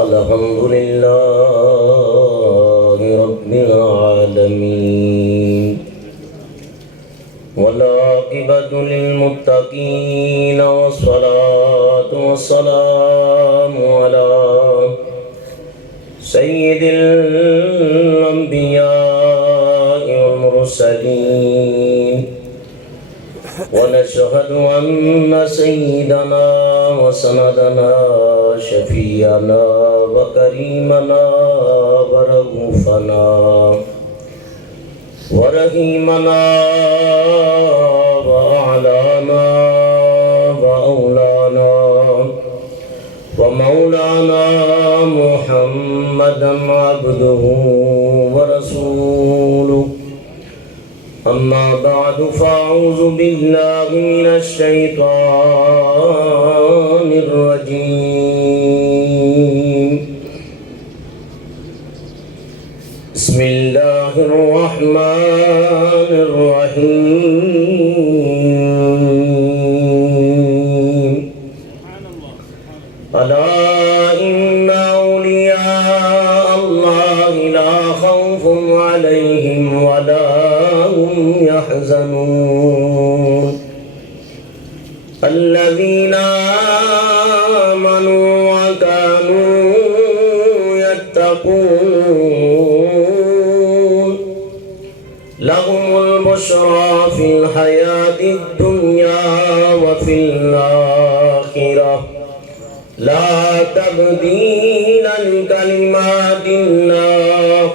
الحمد لله رب العالمين والعاقبة للمتقين والصلاة والسلام على سيد الأنبياء والمرسلين ونشهد أن سيدنا وسندنا شفيعنا وكريمنا ورؤوفنا ورحيمنا وأعلانا وأولانا ومولانا محمدا عبده ورسوله أما بعد فأعوذ بالله من الشيطان الرجيم بسم الله الرحمن الرحيم ألا إن أولياء الله لا خوف عليهم ولا هم يحزنون الذين آمنوا وكانوا يتقون لهم البشرى في الحياة الدنيا وفي الآخرة لا تبديل لكلمات الله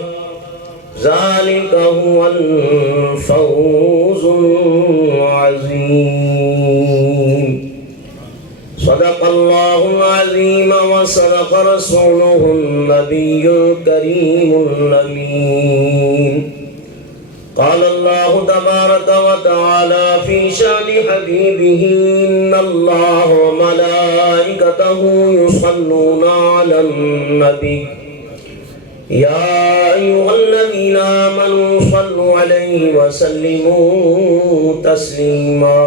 ذلك هو الفوز العظيم صدق الله العظيم وصدق رسوله النبي الكريم الأمين قال الله تبارك وتعالى في شأن حبيبه إن الله وملائكته يصلون على النبي يا أيها الذين آمنوا صلوا عليه وسلموا تسليما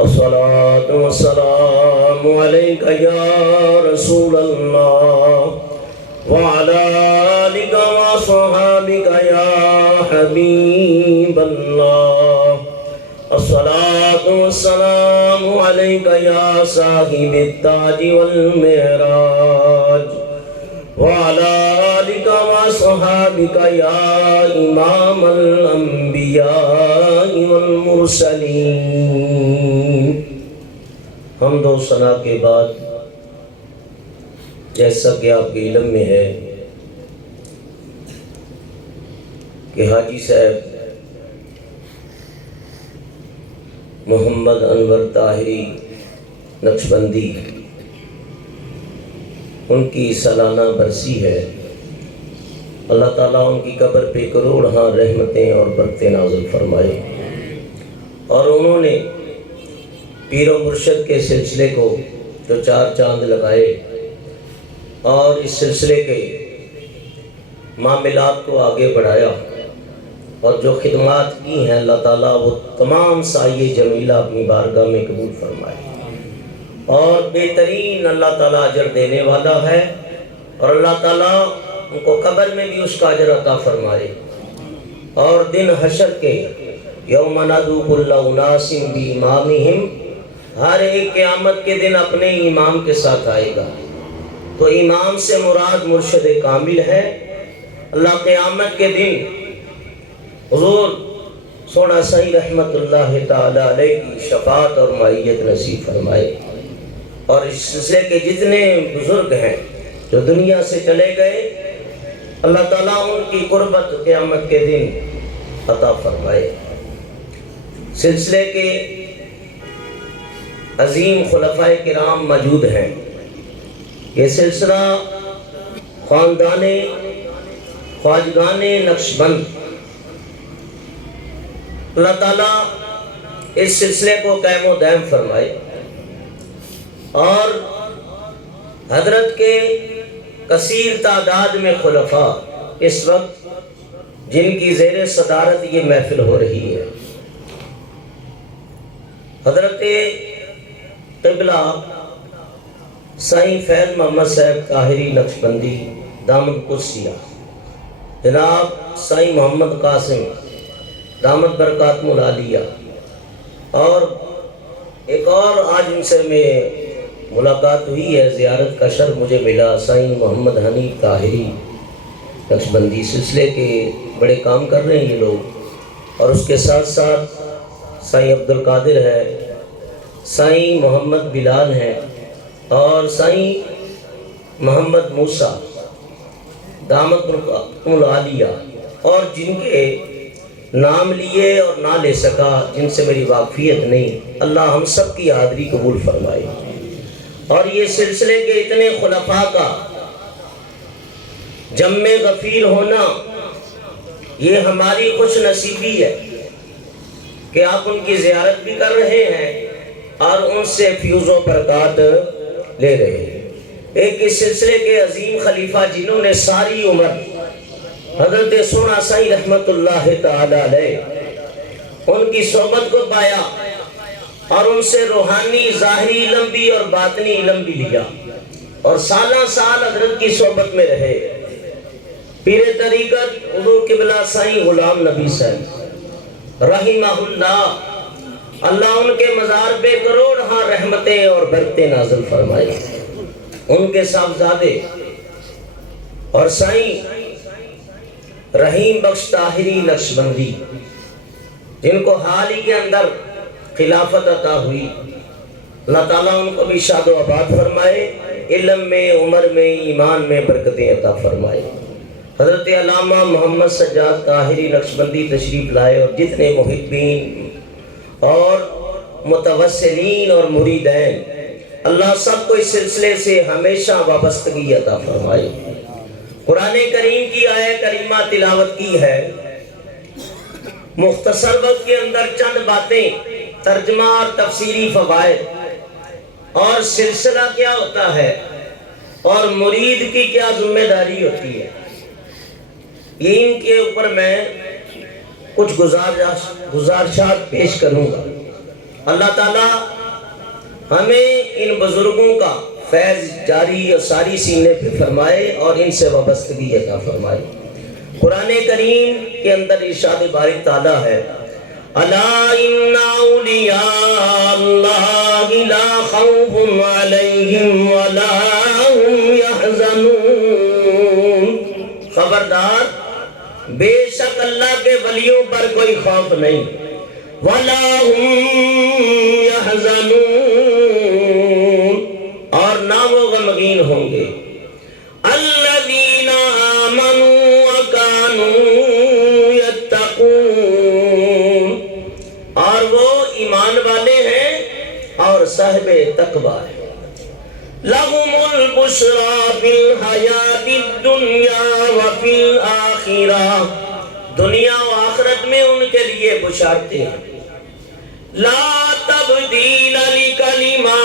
الصلاة والسلام عليك يا رسول الله وعلى آلك وصحابك يا حبيب الله الصلاة والسلام عليك يا صاحب التاج والمعراج وعلى آلك وصحابك يا إمام الأنبياء والمرسلين حمد و ثنا کے بعد جیسا کہ آپ کے علم میں ہے کہ حاجی صاحب محمد انور طاہری نقشبندی ان کی سالانہ برسی ہے۔ اللہ تعالیٰ ان کی قبر پہ کروڑہاں رحمتیں اور برکتیں نازل فرمائے، اور انہوں نے پیر و مرشد کے سلسلے کو جو 4 چاند لگائے اور اس سلسلے کے معاملات کو آگے بڑھایا اور جو خدمات کی ہیں اللہ تعالیٰ وہ تمام سایہ جمیلہ اپنی بارگاہ میں قبول فرمائے، اور بہترین اللہ تعالیٰ اجر دینے والا ہے، اور اللہ تعالیٰ ان کو قبر میں بھی اس کا اجر عطا فرمائے، اور دن حشر کے یوم ندعو کل اناس بامامہم ہر ایک قیامت کے دن اپنے امام کے ساتھ آئے گا۔ تو امام سے مراد مرشد کامل ہے۔ اللہ قیامت کے دن حضور سونا صحیح رحمت اللہ تعالی علیہ کی شفاعت اور معیت نصیب فرمائے، اور اس سلسلے کے جتنے بزرگ ہیں جو دنیا سے چلے گئے اللہ تعالیٰ ان کی قربت قیامت کے دن عطا فرمائے۔ سلسلے کے عظیم خلفائے کرام موجود ہیں۔ یہ سلسلہ خاندان خواجگان نقشبند، اللہ تعالیٰ اس سلسلے کو قائم و دائم فرمائے، اور حضرت کے کثیر تعداد میں خلفاء اس وقت جن کی زیر صدارت یہ محفل ہو رہی ہے، حضرت قبلہ سائیں فیض محمد صاحب طاہری نقشبندی دامن قدسیہ، جناب سائیں محمد قاسم دامت برکات العالیہ، اور ایک اور آج ان سے میں ملاقات ہوئی ہے، زیارت کا شرف مجھے ملا، سائیں محمد حنیف طاہری نقشبندی سلسلے کے بڑے کام کر رہے ہیں یہ لوگ، اور اس کے ساتھ ساتھ سائیں عبدالقادر ہے، سائیں محمد بلال ہیں، اور سائیں محمد موسیٰ دامت برکات العالیہ، اور جن کے نام لیے اور نہ لے سکا، جن سے میری واقفیت نہیں، اللہ ہم سب کی حاضری قبول فرمائے۔ اور یہ سلسلے کے اتنے خلفاء کا جمع غفیر ہونا، یہ ہماری خوش نصیبی ہے کہ آپ ان کی زیارت بھی کر رہے ہیں اور ان سے فیوز و برکات لے رہے ہیں۔ ایک اس سلسلے کے عظیم خلیفہ جنہوں نے ساری عمر حضرت سونا سائیں رحمت اللہ تعالی علیہ ان کی صحبت کو پایا اور ان سے روحانی ظاہری علم بھی اور باطنی علم بھی لیا، اور سالہ سال حضرت کی صحبت میں رہے۔ پیر طریقت حضور قبلہ سائیں غلام نبی صاحب رحمہ اللہ، اللہ ان کے مزار پہ کروڑ رحمتیں اور برکتیں نازل فرمائے۔ ان کے صاحبزادے اور سائیں رحیم بخش طاہری نقشبندی، جن کو حال ہی کے اندر خلافت عطا ہوئی، اللہ تعالیٰ ان کو بھی شاد و آباد فرمائے، علم میں، عمر میں، ایمان میں برکتیں عطا فرمائے۔ حضرت علامہ محمد سجاد طاہری نقشبندی تشریف لائے، اور جتنے محبین اور متوسلین اور مریدین، اللہ سب کو اس سلسلے سے ہمیشہ وابستگی عطا فرمائے۔ قرآن کریم کی آیہ کریمہ تلاوت کی ہے، مختصر وقت کے اندر چند باتیں، ترجمہ اور تفسیری فوائد، اور سلسلہ کیا ہوتا ہے اور مرید کی کیا ذمہ داری ہوتی ہے، ان کے اوپر میں کچھ گزارشات پیش کروں گا۔ اللہ تعالیٰ ہمیں ان بزرگوں کا فیض جاری اور ساری سینے پہ فرمائے اور ان سے وابستگی عطا فرمائے۔ قرآن کریم کے اندر ارشاد باری تعالیٰ ہے، الا ان اولیاء اللہ لا خوف علیہم ولا هم يحزنون، خبردار بے شک اللہ کے ولیوں پر کوئی خوف نہیں، ولا هم يحزنون، اور نہ وہ غمگین ہوں گے، الذین آمنوا وکانوا یتقون، اور وہ ایمان والے ہیں اور صاحب تقوی ہیں۔ لہم البشری فی الحیاۃ الدنیا وفی الآخرہ، دنیا و آخرت میں ان کے لیے بشارتیں ہیں۔ لا تبدیل لکلمات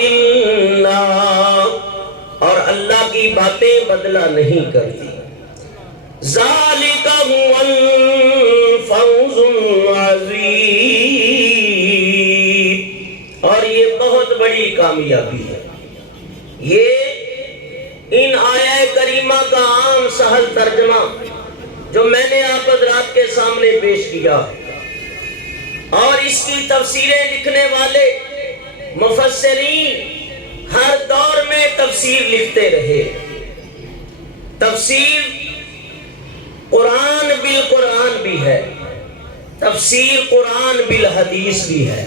اللہ، اور اللہ کی باتیں بدلہ نہیں کرتی۔ ذالک هو الفوز العظیم، اور یہ بہت بڑی کامیابی ہے۔ یہ ان آیہ کریمہ کا عام سہل ترجمہ جو میں نے آپ حضرات کے سامنے پیش کیا ہے، اور اس کی تفسیریں لکھنے والے مفسرین ہر دور میں تفسیر لکھتے رہے۔ تفسیر قرآن بالقرآن بھی ہے، تفسیر قرآن بالحدیث بھی ہے،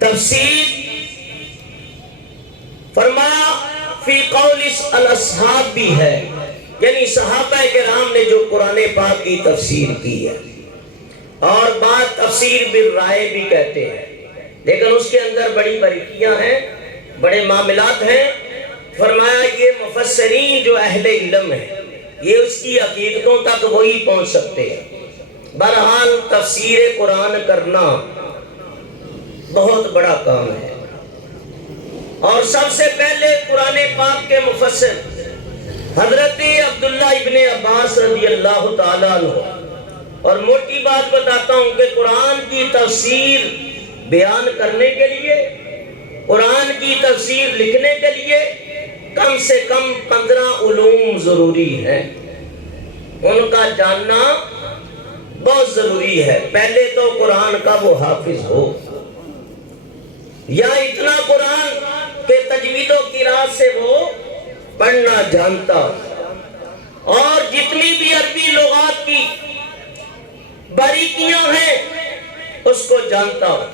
تفسیر فرمایا فی قول الاصحاب بھی ہے، یعنی صحابہ کرام نے جو قرآن پاک کی تفسیر کی ہے، اور بعض تفسیر بالرائے بھی کہتے ہیں، لیکن اس کے اندر بڑی باریکیاں ہیں، بڑے معاملات ہیں۔ فرمایا یہ مفسرین جو اہل علم ہیں، یہ اس کی حقیقتوں تک وہی پہنچ سکتے ہیں۔ بہرحال تفسیر قرآن کرنا بہت بڑا کام ہے، اور سب سے پہلے قرآن پاک کے مفسر حضرت عبداللہ ابن عباس رضی اللہ تعالیٰ عنہ، اور موٹی بات بتاتا ہوں کہ قرآن کی تفسیر بیان کرنے کے لیے تفسیر لکھنے کے لیے کم سے کم 15 علوم ضروری ہیں، ان کا جاننا بہت ضروری ہے۔ پہلے تو قرآن کا وہ حافظ ہو، یا اتنا قرآن کہ تجوید و قراءت سے وہ پڑھنا جانتا، اور جتنی بھی عربی لغات کی باریکیاں ہیں اس کو جانتا ہو،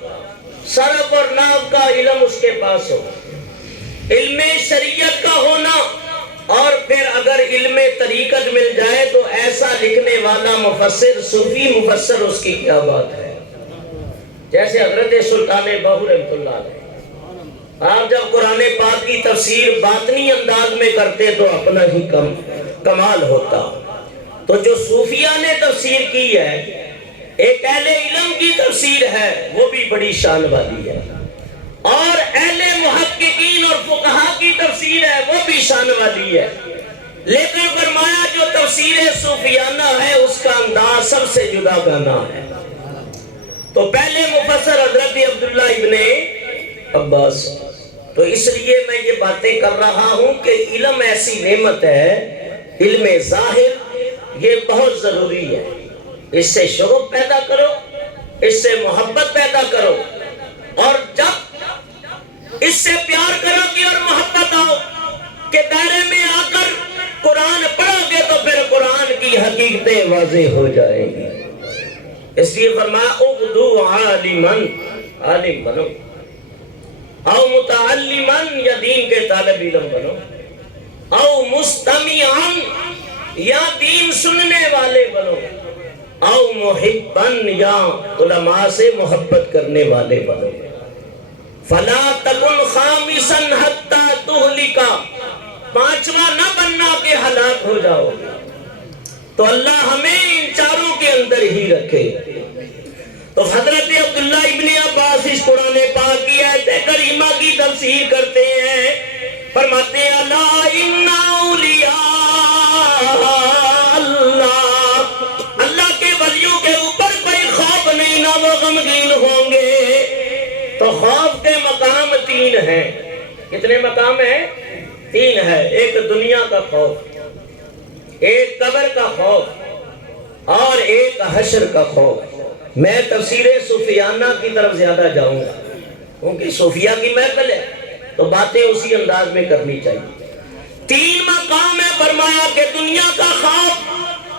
صرف اور نحو کا علم اس کے پاس ہو، علم شریعت کا ہونا، اور پھر اگر علم طریقت مل جائے تو ایسا لکھنے والا مفسر، صوفی مفسر، اس کی کیا بات ہے۔ جیسے حضرت سلطان باہو رحمۃ اللہ علیہ، آپ جب قرآن پاک کی تفسیر باطنی انداز میں کرتے تو اپنا ہی کمال ہوتا۔ تو جو صوفیہ نے تفسیر کی ہے، ایک اہل علم کی تفسیر ہے، وہ بھی بڑی شان والی ہے، اور اہل محققین اور فقہا کی تفسیر ہے، وہ بھی شان والی ہے۔ لیکن فرمایا جو تفسیر صوفیانہ ہے اس کا انداز سب سے جدا گانا ہے۔ تو پہلے مفسر حضرت عبداللہ ابن عباس، تو اس لیے میں یہ باتیں کر رہا ہوں کہ علم ایسی نعمت ہے، علم ظاہر یہ بہت ضروری ہے۔ اس سے شوق پیدا کرو، اس سے محبت پیدا کرو، اور جب اس سے پیار کرو گے اور محبت آؤ کہ دائرے میں آ کر قرآن پڑھو گے تو پھر قرآن کی حقیقتیں واضح ہو جائیں گی۔ اس لیے فرمایا اغدو عالماً، عالم بنو، او متعلماً یا دین کے طالب علم بنو، او مستمعاً یا دین سننے والے بنو، او محباً یا علماء سے محبت کرنے والے بنو۔ فلا تکن خامساً حتی تہلکا، پانچواں نہ بننا کہ ہلاک ہو جاؤ۔ تو اللہ ہمیں ان چاروں کے اندر ہی رکھے۔ تو حضرت عبداللہ ابن عباس اس قرآن پاک کی آیت کریمہ کی تفسیر کرتے ہیں، فرماتے ہیں الا ان اولیاء اللہ، اللہ کے ولیوں کے اوپر کوئی خوف نہیں، نہ وہ غمگین ہوں گے۔ تو خوف کے مقام 3 ہیں۔ کتنے مقام ہیں؟ 3 ہے۔ ایک دنیا کا خوف، ایک قبر کا خوف، اور ایک حشر کا خوف۔ میں تفسیر صوفیانہ کی طرف زیادہ جاؤں گا کیونکہ صوفیہ کی محفل ہے تو باتیں اسی انداز میں کرنی چاہیے۔ 3 مقام ہے، فرمایا کہ دنیا کا خوف،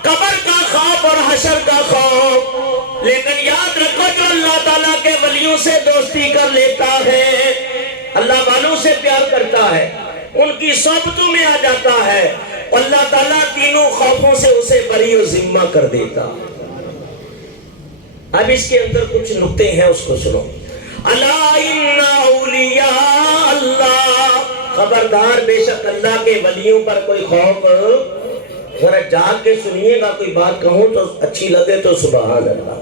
قبر کا خوف اور حشر کا خوف۔ لیکن یاد رکھو جو اللہ تعالیٰ کے ولیوں سے دوستی کر لیتا ہے، اللہ والوں سے پیار کرتا ہے، ان کی صحبتوں میں آ جاتا ہے، اللہ تعالیٰ تینوں خوفوں سے اسے بری و ذمہ کر دیتا۔ اب اس کے اندر کچھ نکتے ہیں، اس کو سنو۔ الا ان اولیاء اللہ، خبردار بے شک اللہ کے ولیوں پر کوئی خوف، ذرا جاگ کے سنیے گا، کوئی بات کہوں تو اچھی لگے تو سبحان اللہ۔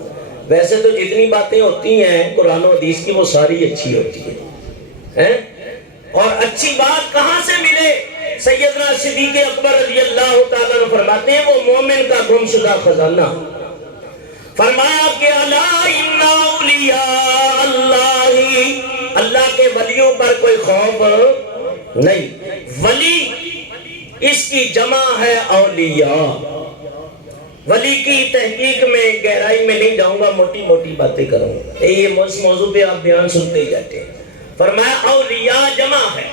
ویسے تو جتنی باتیں ہوتی ہیں قرآن و حدیث کی وہ ساری اچھی ہوتی ہیں، اور اچھی بات کہاں سے ملے؟ سیدنا صدیق اکبر رضی اللہ تعالیٰ عنہ فرماتے ہیں وہ مومن کا گمشدہ خزانہ۔ فرمایا کہ الا ان اولیاء اللہ، اللہ کے ولیوں پر کوئی خوف نہیں۔ ولی اس کی جمع ہے اولیاء۔ ولی کی تحقیق میں گہرائی میں نہیں جاؤں گا، موٹی موٹی باتیں کروں گا، یہ موضوع پہ آپ بیان سنتے ہی جاتے ہیں۔ فرمایا اولیاء جمع ہے،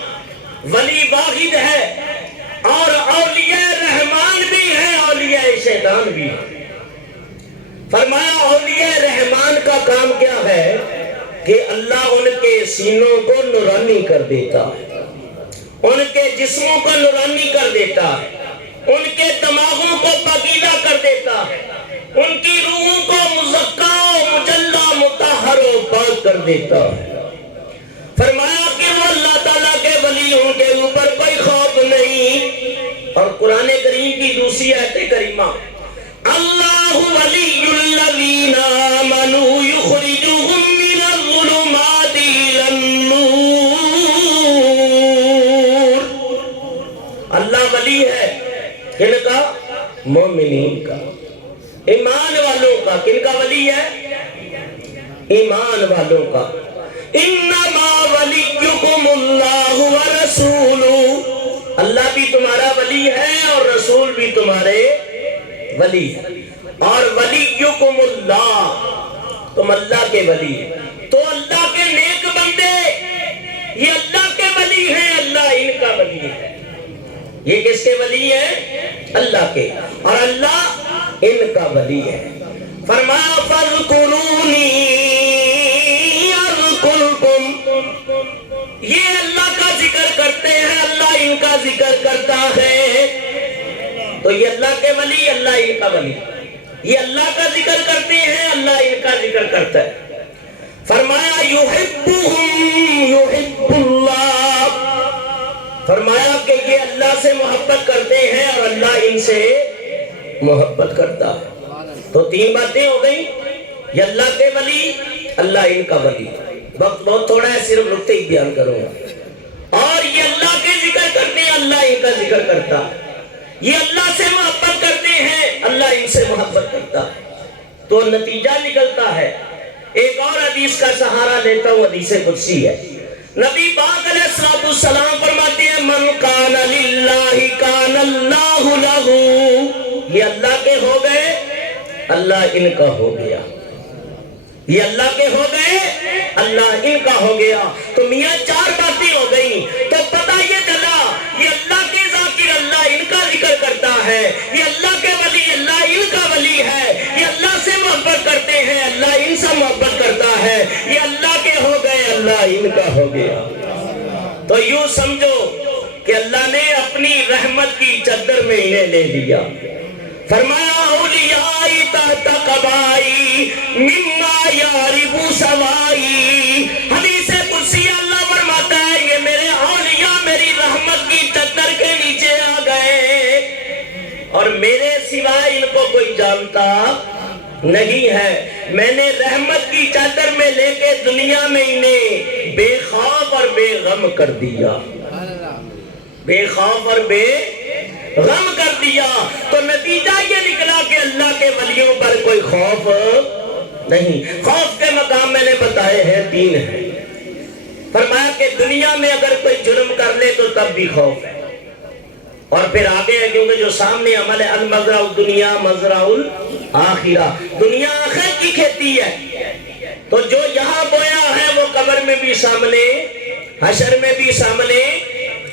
ولی واحد ہے، اور اولیاء رحمان بھی ہے، اولیاء شیطان بھی ہے۔ فرمایا اولیاء رحمان کا کام کیا ہے کہ اللہ ان کے سینوں کو نورانی کر دیتا ہے، ان کے جسموں کو نورانی کر دیتا ہے، ان کے دماغوں کو پاکیزہ کر دیتا ہے، ان کی روحوں کو مزکا و مجلہ مطہر و پاک کر دیتا ہے۔ فرمایا کہ وہ اللہ تعالیٰ کے ولیوں کے اوپر کوئی خوف نہیں۔ اور قرآن کریم کی دوسری آیت کریمہ، اللہ ولی الذین آمنوا یخرجهم من الظلمات الی النور، اللہ ولی ہے کن کا؟ مومنین کا، ایمان والوں کا۔ کن کا ولی ہے؟ ایمان والوں کا۔ انما ولیکم اللہ تمہارے ولی ہیں، اور ولیکم اللہ، تم اللہ کے ولی ہیں۔ تو اللہ کے نیک بندے یہ اللہ کے ولی ہیں، اللہ ان کا ولی ہے۔ یہ کس کے ولی ہیں؟ اللہ کے، اور اللہ ان کا ولی ہے۔ فرمایا فَاذْكُرُونِي أَذْكُرْكُمْ، یہ اللہ کا ذکر کرتے ہیں، اللہ ان کا ذکر کرتا ہے۔ تو یہ اللہ کے ولی، اللہ ان کا ولی، یہ اللہ کا ذکر کرتے ہیں، اللہ ان کا ذکر کرتا ہے۔ فرمایا یحبہم یحب اللہ، فرمایا کہ یہ اللہ سے محبت کرتے ہیں اور اللہ ان سے محبت کرتا ہے۔ تو تین باتیں ہو گئی، یہ اللہ کے ولی، اللہ ان کا ولی۔ وقت بہت تھوڑا ہے، صرف نقطے ہی بیان کروں گا۔ اور یہ اللہ کے ذکر کرتے ہیں، اللہ ان کا ذکر کرتا ہے۔ یہ اللہ سے محبت کرتے ہیں، اللہ ان سے محبت کرتا ہے۔ تو نتیجہ نکلتا ہے۔ ایک اور حدیث کا سہارا لیتا ہوں، حدیث قدسی ہے۔ نبی پاک علیہ السلام فرماتے ہیں من کان للہ کان اللہ لہ، یہ اللہ کے ہو گئے، اللہ ان کا ہو گیا۔ یہ اللہ کے ہو گئے، اللہ ان کا ہو گیا۔ تو میاں چار باتیں ہو گئی، تو پتہ یہ چلا یہ اللہ کے ذاکر، اللہ ان کا ذکر کرتا ہے، یہ اللہ کے ولی، اللہ ان کا ولی ہے، یہ اللہ سے محبت کرتے ہیں، اللہ ان سے محبت کرتا ہے، یہ اللہ کے ہو گئے، اللہ ان کا ہو گیا۔ تو یوں سمجھو کہ اللہ نے اپنی رحمت کی چادر میں انہیں لے لیا۔ فرمایا اولیائی تحت قبائی مما یارب سوائی، حدیث قدسی اللہ فرماتا ہے یہ میرے اولیاء میری رحمت کی چادر کے نیچے آ گئے، اور میرے سوائے ان کو کوئی جانتا نہیں ہے۔ میں نے رحمت کی چادر میں لے کے دنیا میں انہیں بے خوف اور بے غم کر دیا، بے خوف اور بے غم کر دیا۔ تو نتیجہ یہ نکلا کہ اللہ کے ولیوں پر کوئی خوف نہیں۔ خوف کے مقام میں نے بتائے ہیں، تین ہیں۔ فرمایا کہ دنیا میں اگر کوئی جرم کر لے تو تب بھی خوف ہے، اور پھر آگے ہے کیونکہ جو سامنے عمل ہے المزرع الدنیا مزرع الاخرہ، دنیا آخرت کی کھیتی ہے۔ تو جو یہاں بویا ہے وہ قبر میں بھی سامنے، حشر میں بھی سامنے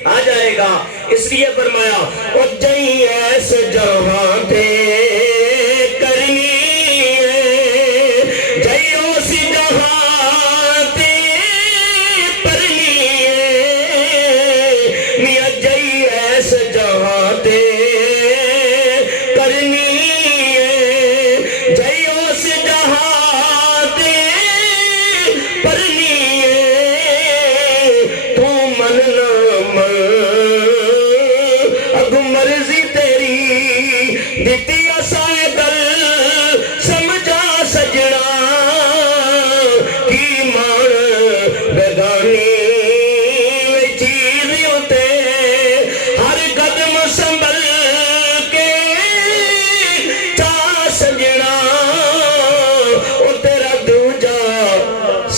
آ جائے گا۔ اس لیے فرمایا او جئی ایس جہاں تے کرنی ہے، جئی اس جہاں تے پرنی ہے، میاں جئی ایس جہاں تے کرنی ہے، جئی اس جہاں تے پرنی ہے، تو من نہ مرضی تیری دیتی اسائے دل سمجھا سجنا کی مان بیگانی چیز ہوتے ہر قدم سنبھل کے چاہ سجنا، او تیرا دوجا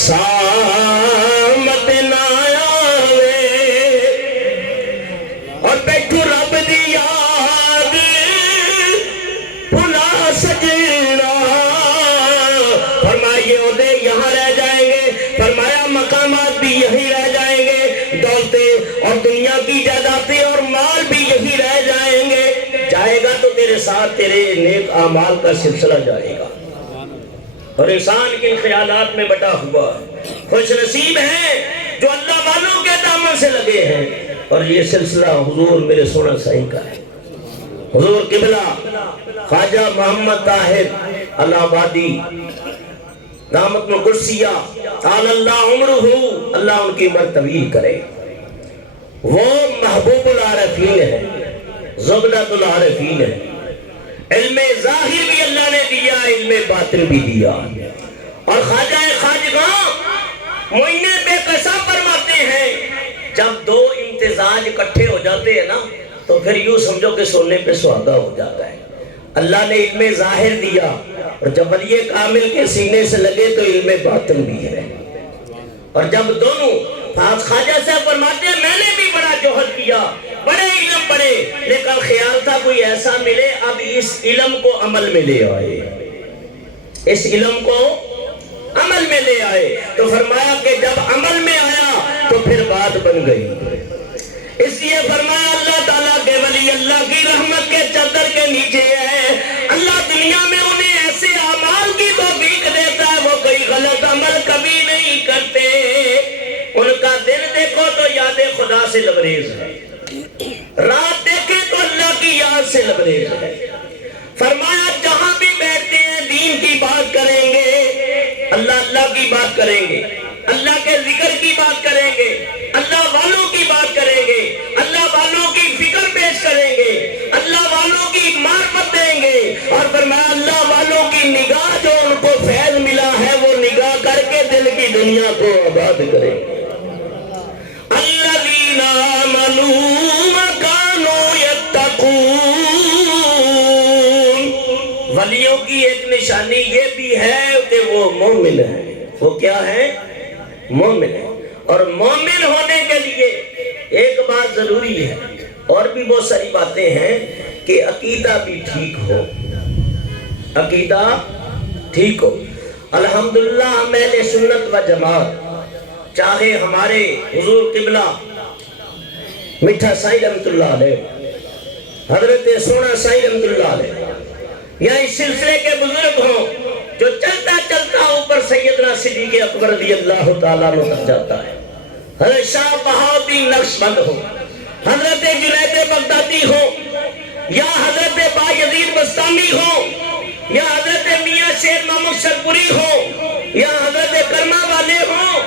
سامت نہ آوے، اور بیٹھو رب دی یاد بھلا سجنا۔ فرمائیے عہدے یہاں رہ جائیں گے، فرمایا مقامات بھی یہی رہ جائیں گے، دولتیں اور دنیا کی جائیدادیں اور مال بھی یہی رہ جائیں گے۔ جائے گا تو تیرے ساتھ تیرے نیک اعمال کا سلسلہ جائے گا، اور انسان کے خیالات میں بٹا ہوا ہے۔ خوش نصیب ہیں جو اللہ والوں کے دامن سے لگے ہیں، اور یہ سلسلہ حضور میرے سونا سائیں کا ہے۔ حضور قبلہ خواجہ محمد طاہر الہ آبادی دامت القدسیہ طال اللہ عمرہ، اللہ ان کی عمر طویل کرے۔ وہ محبوب العارفین ہے، زبدۃ العارفین ہے، علم ظاہر بھی اللہ نے دیا، علم باطن بھی دیا۔ اور خواجہ خواجگاں معین بے قصہ فرماتے ہیں جب دو امتزاج اکٹھے ہو جاتے ہیں نا تو پھر یوں سمجھو کہ سونے پہ سہاگا ہو جاتا ہے۔ اللہ نے علم ظاہر دیا، اور جب ولی کامل کے سینے سے لگے تو علم باطن بھی ہے۔ اور جب دونوں خواجہ صاحب فرماتے ہیں میں نے بھی بڑا جوہد کیا بڑے علم پڑھے، لیکن خیال تھا کوئی ایسا ملے اب اس علم کو عمل میں لے آئے، اس علم کو عمل میں لے آئے۔ تو فرمایا کہ جب عمل میں آیا تو پھر بات بن گئی۔ اس لیے فرمایا اللہ تعالیٰ کے ولی اللہ کی رحمت کے چادر کے نیچے ہے، اللہ دنیا میں انہیں ایسے اعمال کی توفیق دیتا ہے وہ کوئی غلط عمل کبھی نہیں کرتے، ان کا دل دیکھو تو یاد خدا سے لبریز ہے، رات دیکھے تو اللہ کی یاد سے لبریز ہے۔ فرمایا جہاں بھی بیٹھتے ہیں دین کی بات کریں گے، اللہ کی بات کریں گے، اللہ کے ذکر کی بات کریں گے، اللہ والوں کی بات کریں گے، اللہ والوں کی فکر پیش کریں گے، اللہ والوں کی معرفت دیں گے، اور فرمایا اللہ والوں کی نگاہ جو ان کو فیض ملا ہے وہ نگاہ کر کے دل کی دنیا کو آباد کریں گے۔ الذین آمنوا وکانوا یتقون، ولیوں کی ایک نشانی یہ بھی ہے کہ وہ مومن ہیں۔ وہ کیا ہے؟ مومن ہے۔ اور مومن ہونے کے لیے ایک بات ضروری ہے، اور بھی بہت ساری باتیں ہیں، کہ عقیدہ بھی ٹھیک ہو، عقیدہ ٹھیک ہو۔ الحمدللہ ہم اہل سنت و جماعت، چاہے ہمارے حضور قبلہ میٹھا سائی رحمت اللہ علیہ، حضرت سونا سائی رحمت اللہ علیہ، یا اس سلسلے کے بزرگ ہوں، جو چلتا چلتا اوپر سیدنا صدیق اکبر رضی اللہ تعالیٰ عنہ تک جاتا ہے، حضرت شاہ بہاؤالدین نقشبند ہو، حضرت جنید بغدادی ہو، یا حضرت بایزید بستامی ہو، یا حضرت میاں شیر محمد شرپوری ہو، یا حضرت کرما والے ہوں،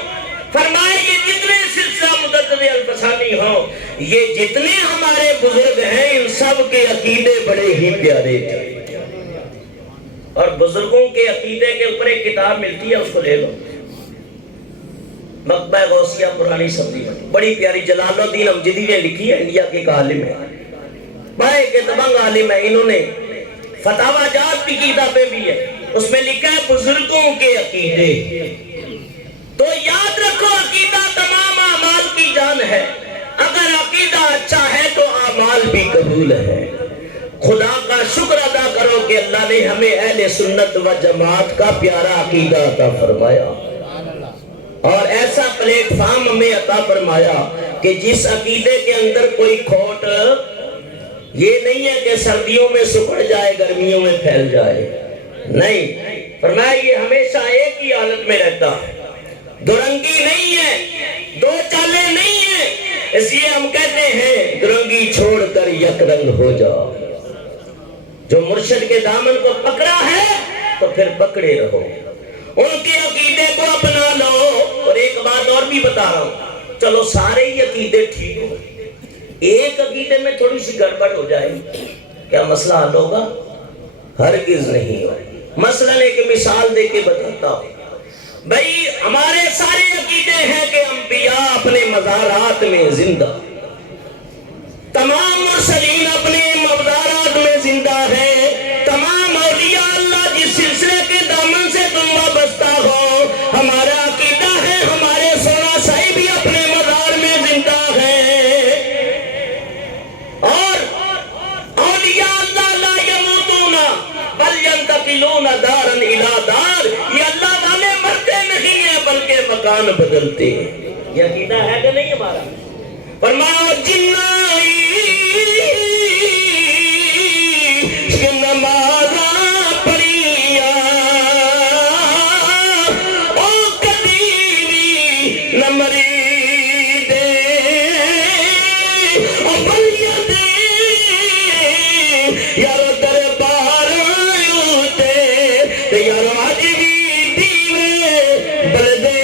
فرمائے یہ جتنے سلسلہ مدد الفسانی ہوں، یہ جتنے ہمارے بزرگ ہیں ان سب کے عقیدے بڑے ہی پیارے تھے۔ اور بزرگوں کے عقیدے کے اوپر ایک کتاب ملتی ہے، اس کو لے لو، مکتبہ غوثیہ پرانی سبزی، بڑی پیاری، جلال الدین امجدی نے لکھی ہے، انڈیا کے ایک عالم ہے، بڑے کے دبنگ عالم ہے، انہوں نے فتاوی جات کی کتابیں بھی ہے، اس میں لکھا ہے بزرگوں کے عقیدے۔ تو یاد رکھو عقیدہ تمام اعمال کی جان ہے، اگر عقیدہ اچھا ہے تو اعمال بھی قبول ہے۔ خدا کا شکر ادا کرو کہ اللہ نے ہمیں اہل سنت و جماعت کا پیارا عقیدہ عطا فرمایا، اور ایسا پلیٹ فارم ہمیں عطا فرمایا کہ جس عقیدے کے اندر کوئی کھوٹ یہ نہیں ہے کہ سردیوں میں سکڑ جائے گرمیوں میں پھیل جائے، نہیں، فرمایا یہ ہمیشہ ایک ہی حالت میں رہتا ہے، درنگی نہیں ہے، دو چالیں نہیں ہیں، اس لیے ہم کہتے ہیں درنگی چھوڑ کر یک رنگ ہو جا۔ جو مرشد کے دامن کو پکڑا ہے تو پھر پکڑے رہو، ان کے عقیدے کو اپنا لو۔ اور ایک بات اور بھی بتا رہا ہوں، چلو سارے ہی عقیدے ٹھیک ہو، ایک عقیدے میں تھوڑی سی گڑبڑ ہو جائے کیا مسئلہ حل ہوگا؟ ہرگز نہیں ہو۔ مثلا ایک مثال دے کے بتاتا ہوں، بھئی ہمارے سارے عقیدے ہیں کہ انبیاء اپنے مزارات میں زندہ، تمام مرسلین اپنے مزارات میں زندہ ہیں، تمام اولیاء اللہ جس سلسلے کے دامن سے تم وابستہ ہو، ہمارا عقیدہ ہے ہمارے سونا سائی بھی اپنے مزار میں زندہ ہیں، اور اولیاء اللہ لا یموتون بل ینتقلون دارا الی دار، یہ اللہ والے مرتے نہیں ہیں بلکہ مکان بدلتے ہیں۔ یہ عقیدہ ہے کہ نہیں ہمارا؟ فرماؤ جنائی نمازاں پڑھیا او کدیری نمری دے او بلیا دے یارو دربار تے یارو آج بھی دیوے بلدے۔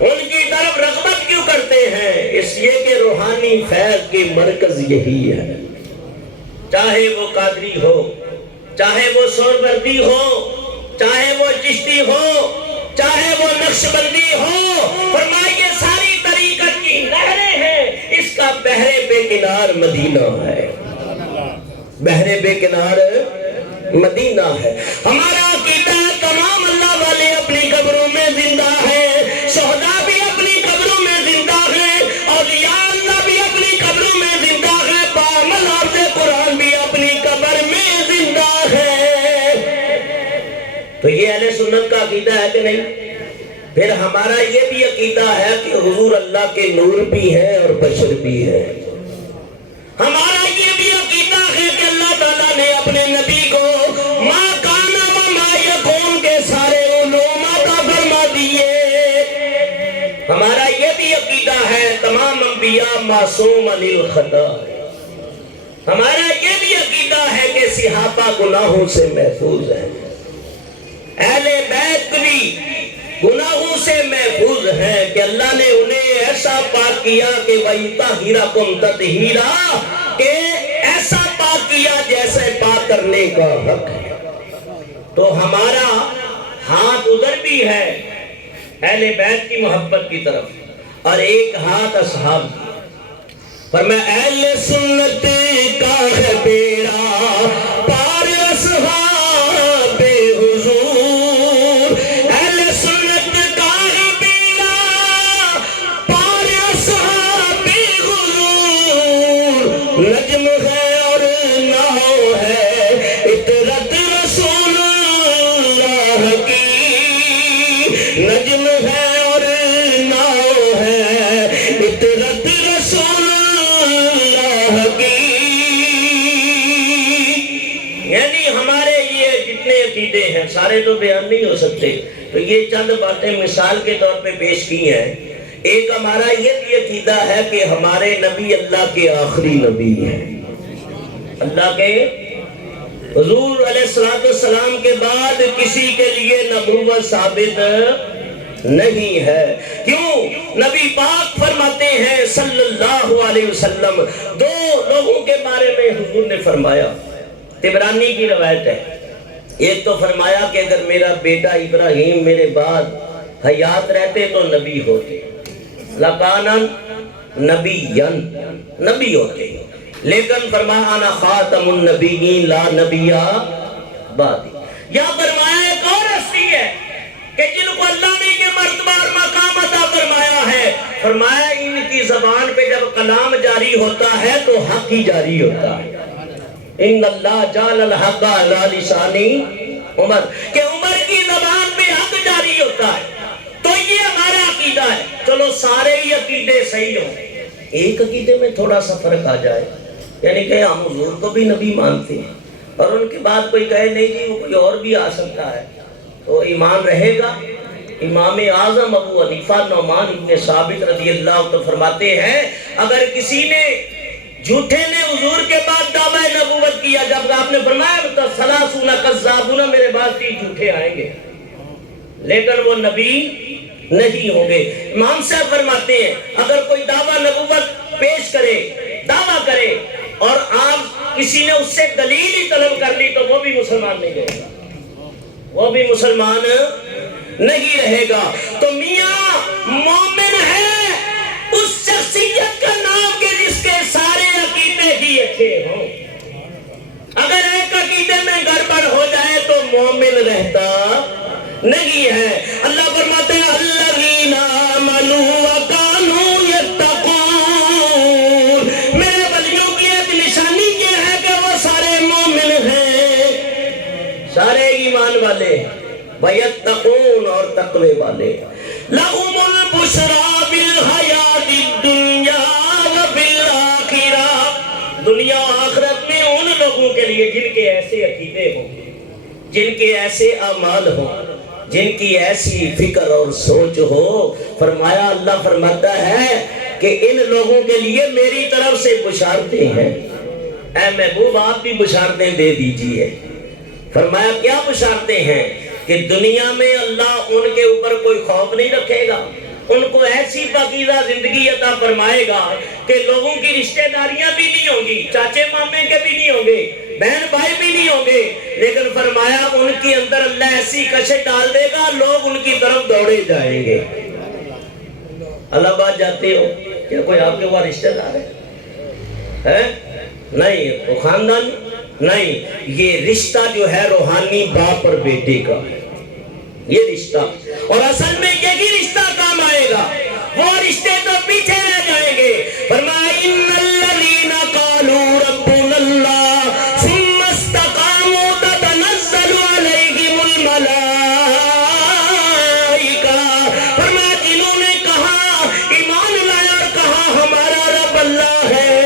ان کی طرف رغبت کیوں کرتے ہیں؟ اس لیے کہ روحانی فیض کی مرکز یہی ہے، چاہے وہ قادری ہو، چاہے وہ سہروردی ہو، چاہے وہ چشتی ہو، چاہے وہ نقشبندی ہو، فرمائیے ساری طریقت کی نہریں ہیں، اس کا بحر بے کنار مدینہ ہے، بحر بے کنار مدینہ ہے۔ ہمارا عقیدہ تمام اللہ والے اپنی قبروں میں زندہ ہیں، شہداء بھی اپنی قبروں میں زندہ ہیں، اولیاء اللہ بھی اپنی قبروں میں زندہ ہیں، پامل حافظ قرآن بھی اپنی قبر میں زندہ ہے۔ تو یہ اہل سنت کا عقیدہ ہے کہ نہیں؟ پھر ہمارا یہ بھی عقیدہ ہے کہ حضور اللہ کے نور بھی ہے اور بشر بھی ہے۔ ہمارا یہ بھی عقیدہ ہے کہ اللہ تعالیٰ نے اپنے نبی کو ما کان و ما یکون کے سارے علوم عطا فرما دیے۔ ہمارا یہ بھی عقیدہ ہے تمام انبیاء معصوم عن الخطا۔ ہمارا یہ بھی عقیدہ ہے کہ صحابہ گناہوں سے محفوظ ہیں، اہل بیت بھی گناہوں سے محفوظ ہیں کہ اللہ نے انہیں ایسا پاک کیا کہ وَيُطَهِّرَكُمْ تَطْهِيرًا، کہ ایسا پاک کیا جیسے پاک کرنے کا حق ہے۔ تو ہمارا ہاتھ ادھر بھی ہے اہل بیت کی محبت کی طرف، اور ایک ہاتھ اصحاب کی۔ فرمایا اہل سنت کا ہے بیڑا پار اصحاب حضور، اہل سنت کا ہے بیڑا پار اصحاب حضور، نجم ہے اور ناؤ ہے اطرت رسول اللہ کی، نجم ہے اور ناؤ ہے اطرت رسول اللہ کی۔ یعنی ہمارے یہ جتنے عقیدے ہیں سارے تو بیان نہیں ہو سکتے، تو یہ چند باتیں مثال کے طور پہ پیش کی ہیں۔ ایک ہمارا یہ بھی عقیدہ ہے کہ ہمارے نبی اللہ کے آخری نبی ہیں، اللہ کے حضور علیہ السلام کے بعد کسی کے لیے نبوت ثابت نہیں ہے۔ کیوں؟ نبی پاک فرماتے ہیں صلی اللہ علیہ وسلم، دو لوگوں کے بارے میں حضور نے فرمایا، طبرانی کی روایت ہے، ایک تو فرمایا کہ اگر میرا بیٹا ابراہیم میرے بعد حیات رہتے تو نبی ہوتے، لَقَانًا نَبِيًّا، نبی ہوتے، لیکن فرمایا انا خاتم النبیین لا نبی بعدی۔ یا فرمایا ایک اور ہستی ہے کہ جن کو اللہ نے یہ مرتبہ اور مقام عطا فرمایا ہے، فرمایا ان کی زبان پہ جب کلام جاری ہوتا ہے تو حق ہی جاری ہوتا ہے۔ ان اللہ جعل الحق علی لسان عمر، کہ عمر کی زبان پہ حق جاری ہوتا ہے۔ تو یہ ہمارا عقیدہ ہے۔ چلو سارے ہی عقیدے صحیح ہوں، ایک عقیدے میں تھوڑا سا فرق آ جائے، یعنی کہ ہم حضور کو بھی نبی مانتے ہیں اور ان کے بعد کوئی کہے نہیں جی وہ کوئی اور بھی آ سکتا ہے، تو ایمان رہے گا۔ امام اعظم ابو حنیفہ نعمان ابن ثابت رضی اللہ عنہ فرماتے ہیں اگر کسی نے جھوٹے نے حضور کے بعد دعویٰ نبوت کیا، جب آپ نے فرمایا ثلاثون کذابون، میرے بعد 30 جھوٹے آئیں گے لیکن وہ نبی نہیں ہوں گے۔ امام صاحب فرماتے ہیں اگر کوئی دعویٰ نبوت پیش کرے، دعویٰ کرے، اور آپ کسی نے اس سے دلیل ہی طلب کر لی تو وہ بھی مسلمان نہیں رہے گا، وہ بھی مسلمان نہیں رہے گا۔ تو میاں مومن ہے اس شخصیت کا نام کہ جس کے سارے عقیدے ہی اچھے ہوں۔ اگر ایک عقیدے میں گڑبڑ ہو جائے تو مومن رہتا نہیں ہے۔ اللہ فرماتے ہیں الذین آمنوا وکانوا یتقون، میرے ولیوں کی ایک نشانی یہ ہے کہ وہ سارے مومن ہیں، سارے ایمان والے، ویتقون اور تقوی والے۔ لہم البشریٰ بالحیاۃ الدنیا وبالآخرہ، دنیا آخرت میں ان لوگوں کے لیے جن کے ایسے عقیدے ہوں، جن کے ایسے اعمال ہوں، جن کی ایسی فکر اور سوچ ہو۔ فرمایا اللہ فرماتا ہے کہ ان لوگوں کے لیے میری طرف سے بشارتیں ہیں، اے محبوب آپ بھی بشارتیں دے دیجئے۔ فرمایا کیا بشارتیں ہیں؟ کہ دنیا میں اللہ ان کے اوپر کوئی خوف نہیں رکھے گا، ان کو ایسی پاکیزہ زندگی عطا فرمائے گا کہ لوگوں کی رشتہ داریاں بھی نہیں ہوں گی، چاچے مامے کے بھی نہیں ہوں گے، بہن بھائی بھی نہیں ہوں گے، لیکن فرمایا ان کے اندر اللہ ایسی کشش ڈال دے گا لوگ ان کی طرف دوڑے جائیں گے۔ اللہ بات جاتے ہو کیا کوئی آپ کے وہاں رشتہ دار ہے؟ ہے نہیں تو خاندانی نہیں، یہ رشتہ جو ہے روحانی باپ اور بیٹے کا ہے یہ رشتہ، اور اصل میں یہی رشتہ کام آئے گا، وہ رشتے تو پیچھے رہ جائیں گے۔ فرمایا ان الذین قالوا ربنا اللہ ثم استقاموا تتنزل علیہم الملائکہ، فرمایا جنہوں نے کہا ایمان لایا اور کہا ہمارا رب اللہ ہے،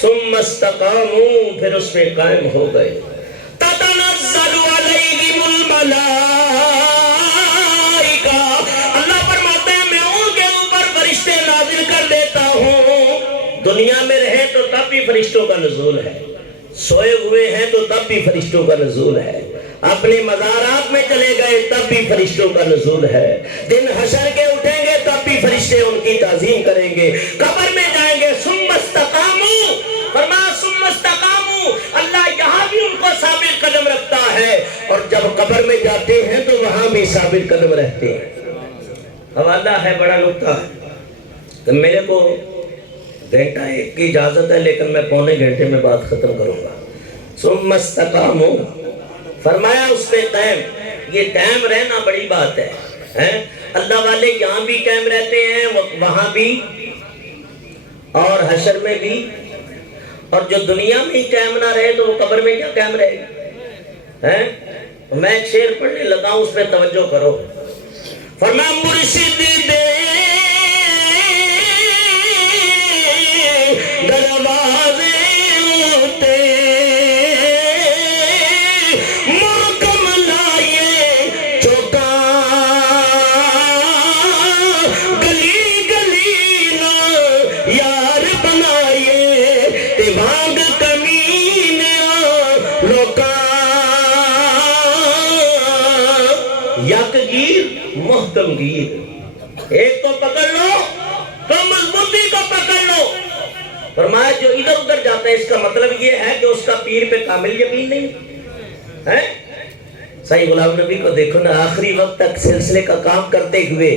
ثم استقاموا پھر اس میں قائم ہو گئے، تتنزل علیہم الملائکہ، دنیا میں رہے تو تب بھی فرشتوں کا نزول ہے، سوئے ہوئے ہیں تو تب بھی فرشتوں کا نزول ہے، اپنے مزارات میں چلے گئے تب بھی فرشتوں کا نزول ہے، دن حشر کے اٹھیں گے تب بھی فرشتے ان کی تعظیم کریں گے، قبر میں جائیں گے ثم استقاموا، فرمایا ثم استقاموا، اللہ یہاں بھی ان کو ثابت قدم رکھتا ہے، اور جب قبر میں جاتے ہیں تو وہاں بھی ثابت قدم رہتے ہیں۔ حوالہ ہے بڑا نکتہ ہے، میرے کو گھنٹہ ایک کی اجازت ہے لیکن میں پونے گھنٹے میں بات ختم کروں گا۔ ثم استقاموا، فرمایا اس پہ قائم، یہ قائم رہنا بڑی بات ہے، اللہ والے یہاں بھی قائم رہتے ہیں وہاں بھی اور حشر میں بھی، اور جو دنیا میں ہی قائم نہ رہے تو وہ قبر میں کیا قائم رہے گا؟ میں ایک شعر پڑھنے لگا ہوں اس پہ توجہ کرو۔ فرمایا مرشد دے دروازے ہوتے محکم لائے چوکا، گلی گلی نہ یار بنائے تیوانگ کمینیاں لوکا، یک گیر محکم گیر، ایک کو پکڑ لو تو مضبوطی کو پکڑ لو۔ فرمایا جو ادھر ادھر جاتا ہے اس کا مطلب یہ ہے کہ اس کا پیر پہ کامل یقین نہیں ہے۔ صحیح غلام نبی کو دیکھو نا، آخری وقت تک سلسلے کا کام کرتے ہوئے،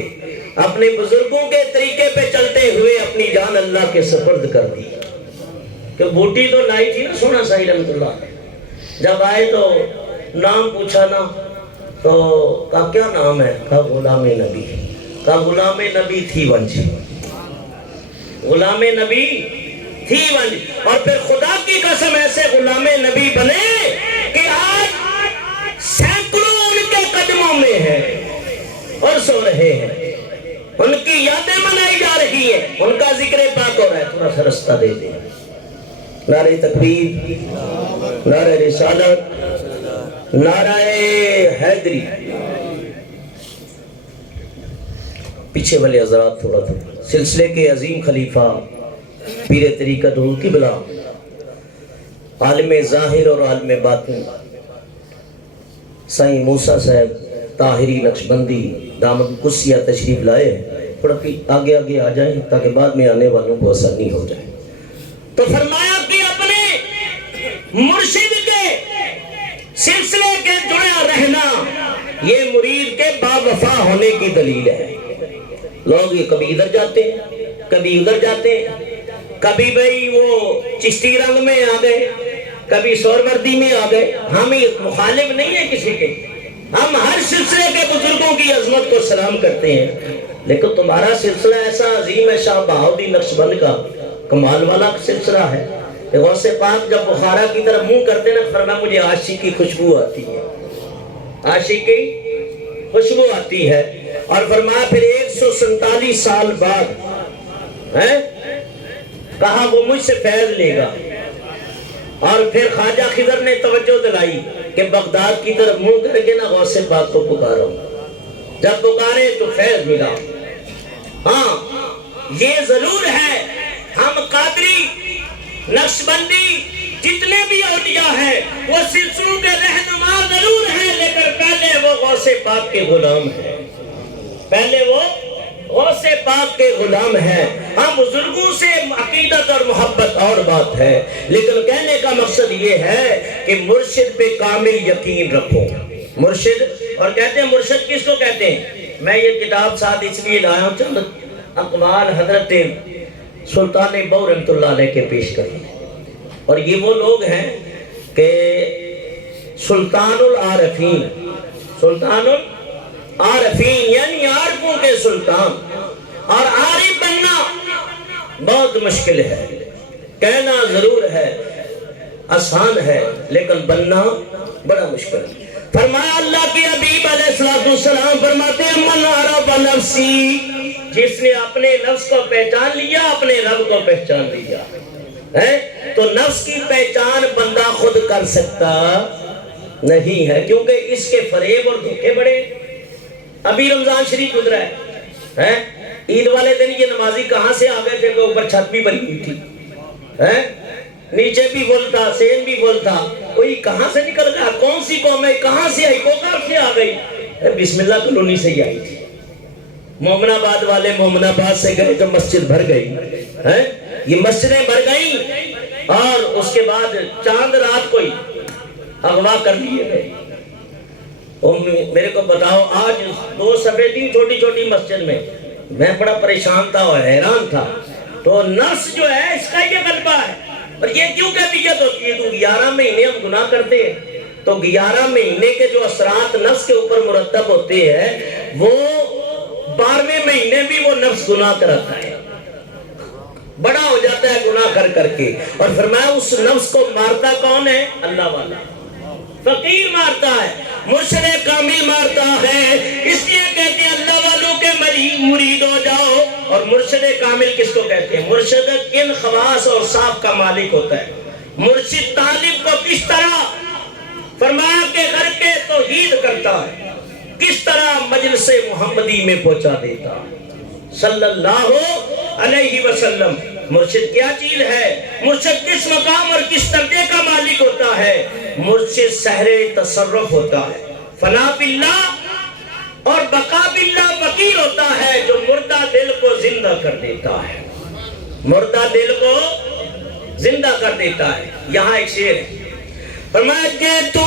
اپنے بزرگوں کے طریقے پہ چلتے ہوئے اپنی جان اللہ کے سپرد کر دی، کہ بوٹی تو لائی تھی نا سونا صحیح رحمت اللہ، جب آئے تو نام پوچھا نا تو کہا کیا نام ہے؟ کہا غلام نبی، کہا غلام نبی تھی ونج، غلام نبی تھی ونج، اور پھر خدا کی قسم ایسے غلام نبی بنے کہ آج سینکڑوں ان کے قدموں میں ہیں اور سو رہے ہیں، ان کی یادیں منائی جا رہی ہیں، ان کا ذکر پاک ہو رہا ہے۔ تھوڑا سا رستہ دے دیں، نعرہ تکبیر، نعرہ رسالت، نعرہ حیدری۔ پیچھے والے حضرات تھوڑا سلسلے کے عظیم خلیفہ پیر طریقت القبلہ، عالم ظاہر اور عالم باطن سائیں موسیٰ صاحب طاہری نقشبندی دامت قدسیہ تشریف لائے، تھوڑا آگے آگے آ جائیں تاکہ بعد میں آنے والوں کو آسانی ہو جائے۔ تو فرمایا کہ اپنے مرشد کے سلسلے کے جڑا رہنا یہ مرید کے با وفا ہونے کی دلیل ہے۔ لوگ یہ کبھی ادھر جاتے ہیں کبھی ادھر جاتے ہیں، کبھی بھئی وہ چشتی رنگ میں آ گئے، کبھی سوروردی میں آ گئے، ہم مخالف نہیں ہیں کسی کے، ہم ہر سلسلے کے بزرگوں کی عظمت کو سلام کرتے ہیں، لیکن تمہارا سلسلہ ایسا عظیم ہے، شاہ بہاؤدین نقشبند کا کمال والا سلسلہ ہے کہ غوث پاک جب بخارا کی طرف منہ کرتے ہیں فرمایا مجھے عاشق کی خوشبو آتی ہے، عاشق کی خوشبو آتی ہے، اور فرمایا پھر 147 سال بعد کہا وہ مجھ سے فیض لے گا، اور پھر خواجہ خضر نے توجہ دلائی کہ بغداد کی طرف منہ کر کے نا غوث پاک کو پکارا، جب پکارے تو فیض ملا۔ ہاں یہ ضرور ہے، ہم قادری نقشبندی جتنے بھی اولیاء ہیں وہ سلسلوں کے رہنما ضرور ہیں، لیکن پہلے وہ غوث پاک کے غلام ہیں، پہلے وہ غوث پاک کے غلام ہیں۔ ہم بزرگوں سے عقیدت اور محبت اور بات ہے، لیکن کہنے کا مقصد یہ ہے کہ مرشد پہ کامل یقین رکھو۔ مرشد، اور کہتے ہیں مرشد کس کو کہتے ہیں؟ میں یہ کتاب ساتھ اس لیے لایا ہوں، چند اقوال حضرت سلطان بو رحمۃ اللہ علیہ کے پیش کریں. اور یہ وہ لوگ ہیں کہ سلطان العارفین، سلطان العارفین یعنی عارفوں کے سلطان. اور عارف بننا بہت مشکل ہے، کہنا ضرور ہے آسان ہے لیکن بننا بڑا مشکل ہے. فرمایا اللہ کے حبیب علیہ السلام فرماتے ہیں من عرف نفسی، جس نے اپنے نفس کو پہچان لیا اپنے رب کو پہچان لیا ہے. تو نفس کی پہچان بندہ خود کر سکتا نہیں ہے، کیونکہ اس کے فریب اور دھوکے بڑے. ابھی رمضان شریف گزرا ہے، عید والے دن یہ نمازی کہاں سے آ گئے تھے کہ اوپر چھت بھی بنی ہوئی تھی، نیچے بھی بول تھا، سین بھی بول تھا، کوئی کہاں سے نکل گیا، کون سی قوم ہے، کہاں سے آئی، کوکار سے آ گئی. بسم اللہ کالونی سے ہی آئی تھی. مومن آباد والے مومن آباد سے گئے تو مسجد بھر گئی، یہ مسجدیں بھر گئیں. اور اس کے بعد چاند رات کو ہی اغوا کر لیے گئے. میرے کو بتاؤ، آج 2 صفحے تھی چھوٹی چھوٹی مسجد میں بڑا پریشان تھا اور حیران تھا. تو نفس جو ہے اس کا یہ غلبہ ہے. اور یہ کیوں کیفیت ہوتی ہے؟ تو 11 مہینے ہم گناہ کرتے ہیں، تو 11 مہینے کے جو اثرات نفس کے اوپر مرتب ہوتے ہیں وہ 12ویں مہینے بھی وہ نفس گناہ کرتا ہے، بڑا ہو جاتا ہے گناہ کر کر کے. اور فرمایا اس نفس کو مارتا کون ہے؟ اللہ والا. فقیر مارتا ہے، مرشد کامل مارتا ہے. اس لیے کہتے ہیں اللہ والوں کے مرید ہو جاؤ. اور مرشد کامل کس کو کہتے ہیں؟ مرشد ان خواص اور صاف کا مالک ہوتا ہے. مرشد طالب کو کس طرح فرمایا کہ گھر کے توحید کرتا ہے، کس طرح مجلس محمدی میں پہنچا دیتا صلی اللہ علیہ وسلم. مرشد کیا چیز ہے؟ مرشد کس مقام اور کس درجے کا مالک ہوتا ہے؟ مرشد سحر تصرف ہوتا ہے. فنا باللہ اور بقا باللہ فقیر ہوتا ہے جو مردہ دل کو زندہ کر دیتا ہے، مردہ دل کو زندہ کر دیتا ہے. یہاں ایک شعر ہے، فرمایا کہ تو